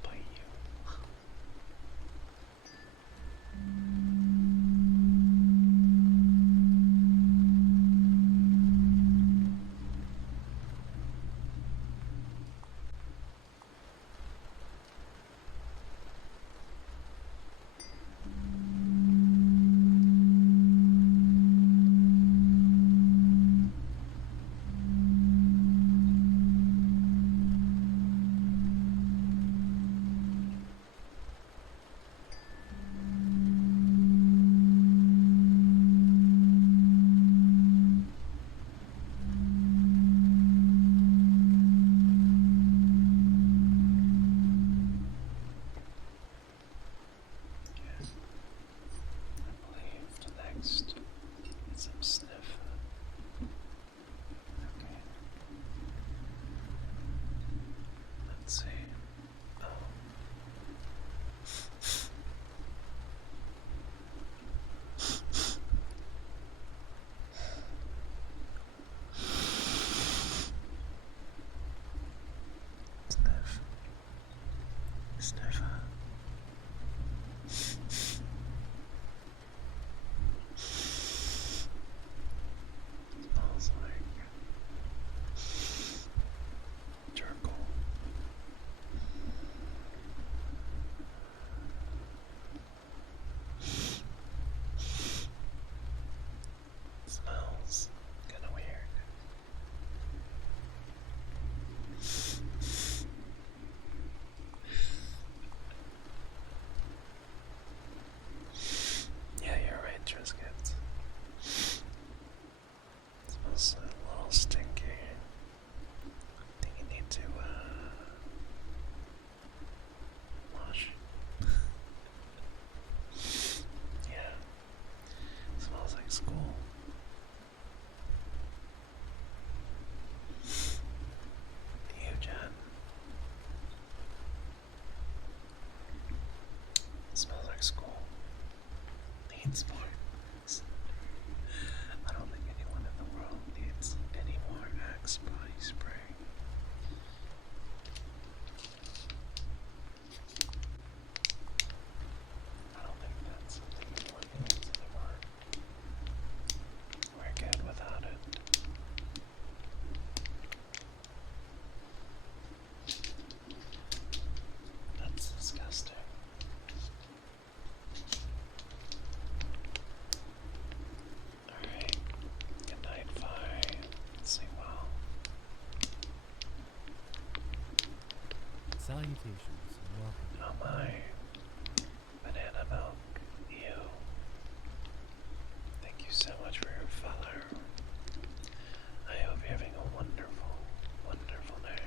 bite you. I believe next some sniff. Okay. Let's see. Sniff. Sniff. Smells like charcoal. Smells kinda weird. Yeah, you're right, Triscuit. Smells a little stinky. I think you need to wash. Yeah. Smells like school. You, Jen. Smells like school. Needs more. I don't think anyone in the world needs any more Axe body spray. I don't think that's something anyone needs anymore. We're good without it. That's disgusting. Salutations and welcome. Oh my. Banana milk. You. Thank you so much for your follow. I hope you're having a wonderful, wonderful day.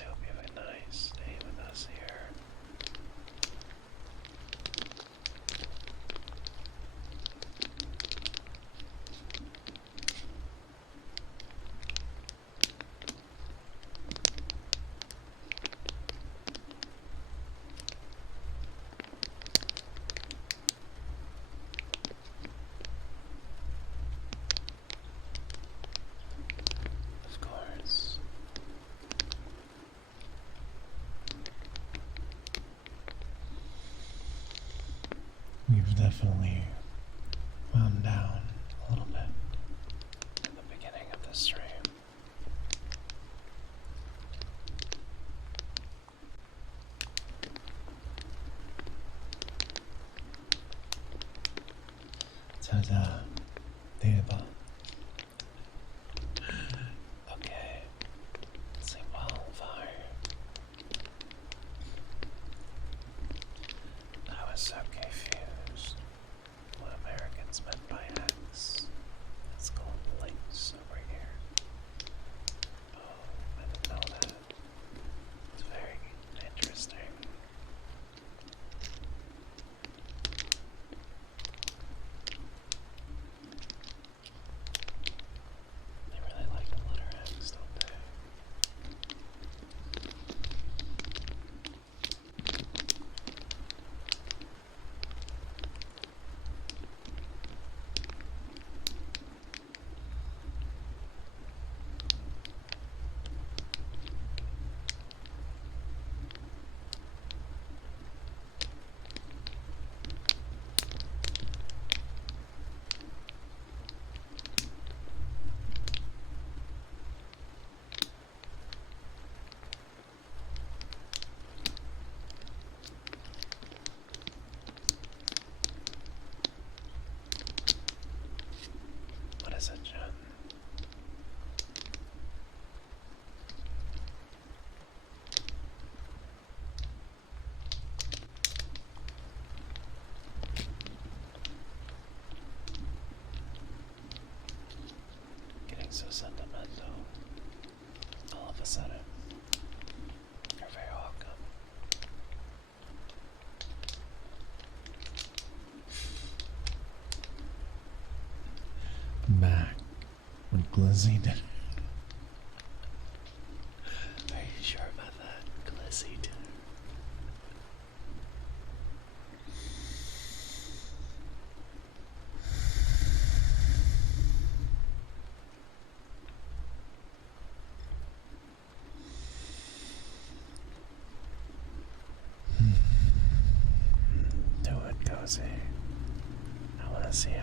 I hope you have a nice day with us here. Of course. We've definitely wound down a little bit. At the beginning of the stream. Ta-da. Deba. Okay. Sing wildfire. I was so confused. What Americans meant by X. It's called links over here. Oh, I didn't know that. It's very interesting. They really like the letter X, don't they? What is it, Jen? Getting so sentimental. All of a sudden. You're very welcome. Back with Glizzy dinner. Are you sure about that? Glizzy dinner. Do it, Cozy. I want to see it.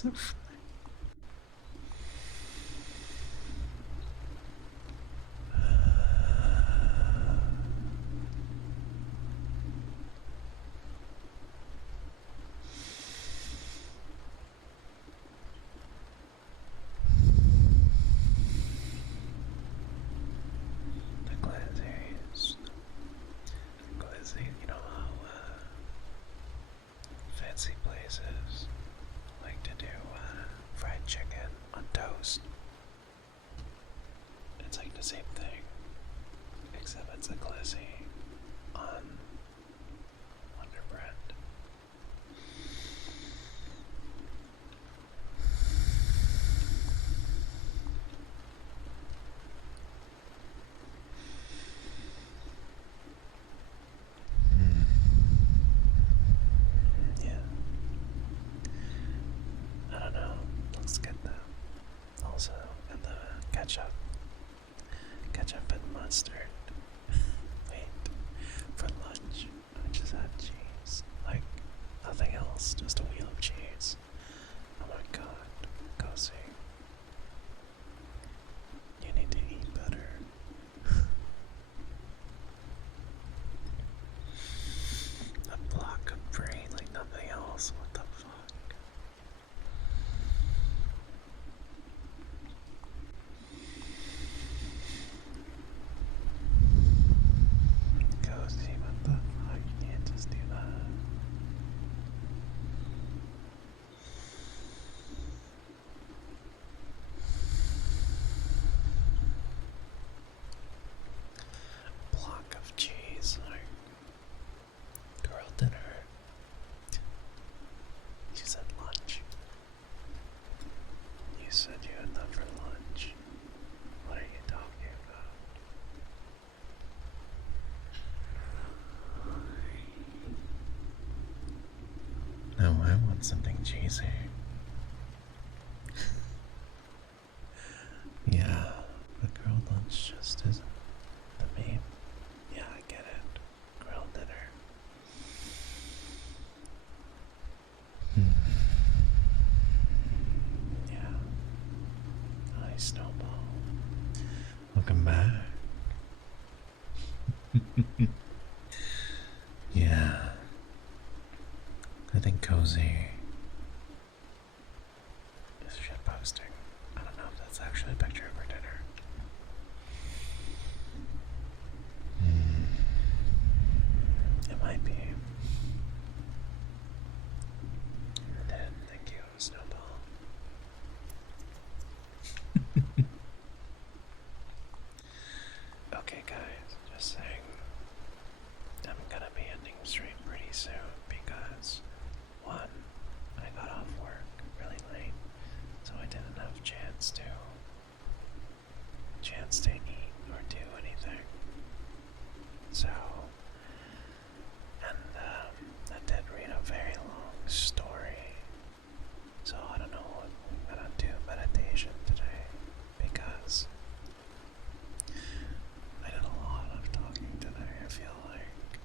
so funny. The glaziers. Glazing, you know how fancy places like to do fried chicken on toast. It's like the same thing, except it's a glazing on Wonder Bread. Yeah. I don't know. Looks good though. Also, and the ketchup. Ketchup and mustard. Wait. For lunch, I just had cheese. Like, nothing else. Just a wheel of cheese. Oh my god. Cozy. You need to eat better. A block of brain like nothing else. What the fuck? Cozy, what the fuck? You can't just do that. Block of cheese, like grilled dinner. You said lunch. You said you had that for lunch. What are you talking about? No, I want something cheesy. Yeah, but grilled lunch just isn't the meme. Yeah, I get it. Grilled dinner. Yeah. Hi, Snowball. Welcome back. Yeah. I think cozy Is shit posting. I don't know if that's actually a picture of her dinner. It might be. Then, thank you, Snowball. Okay, guys, just saying. I'm gonna be ending stream pretty soon because, one, I got off work really late, so I didn't have a chance to eat or do anything. So, and I did read a very long story. So I don't know what I'm gonna do meditation today because I did a lot of talking today, I feel like.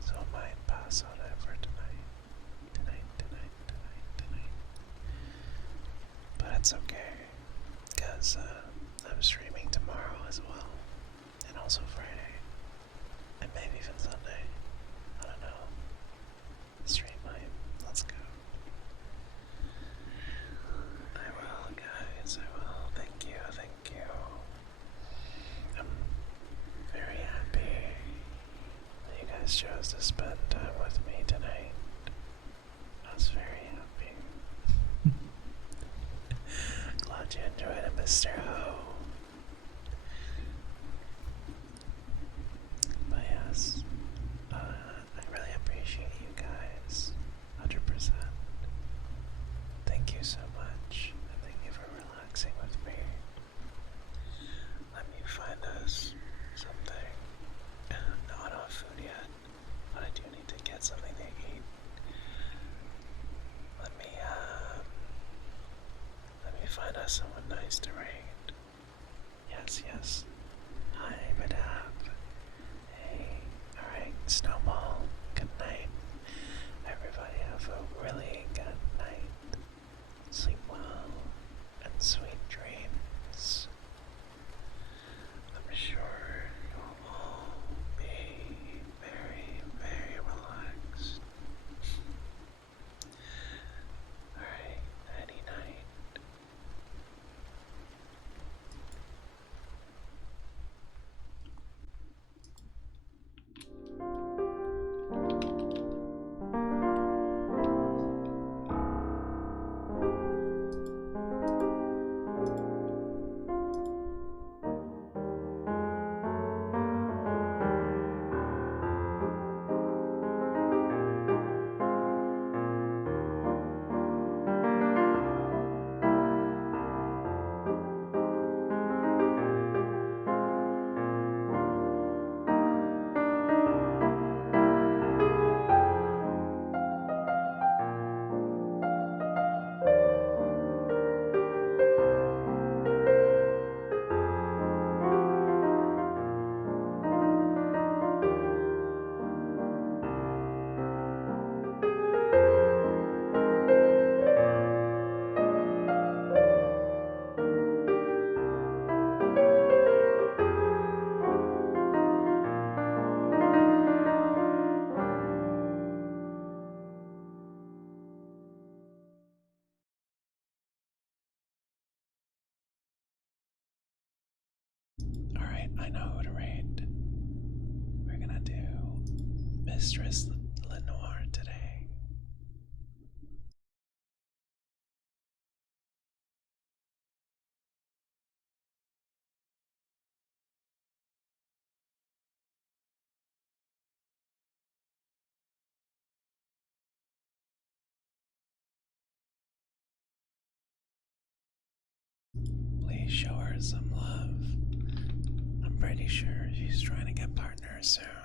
So I might pass on it for tonight. Tonight. But it's okay, because I'm streaming tomorrow as well. And also Friday. And maybe even Sunday. I don't know. Stream mine. Let's go. I will, guys. I will. Thank you. I'm very happy that you guys chose to spend time with me tonight. I was very happy. Glad you enjoyed it, Mr. Ho. But yes, I really appreciate you guys. 100%. Thank you so much. And thank you for relaxing with me. Let me find us something. No, I don't have food yet, but I do need to get something to eat. Let me find us someone nice to raid. Mistress Lenore today. Please show her some love. I'm pretty sure she's trying to get partners soon.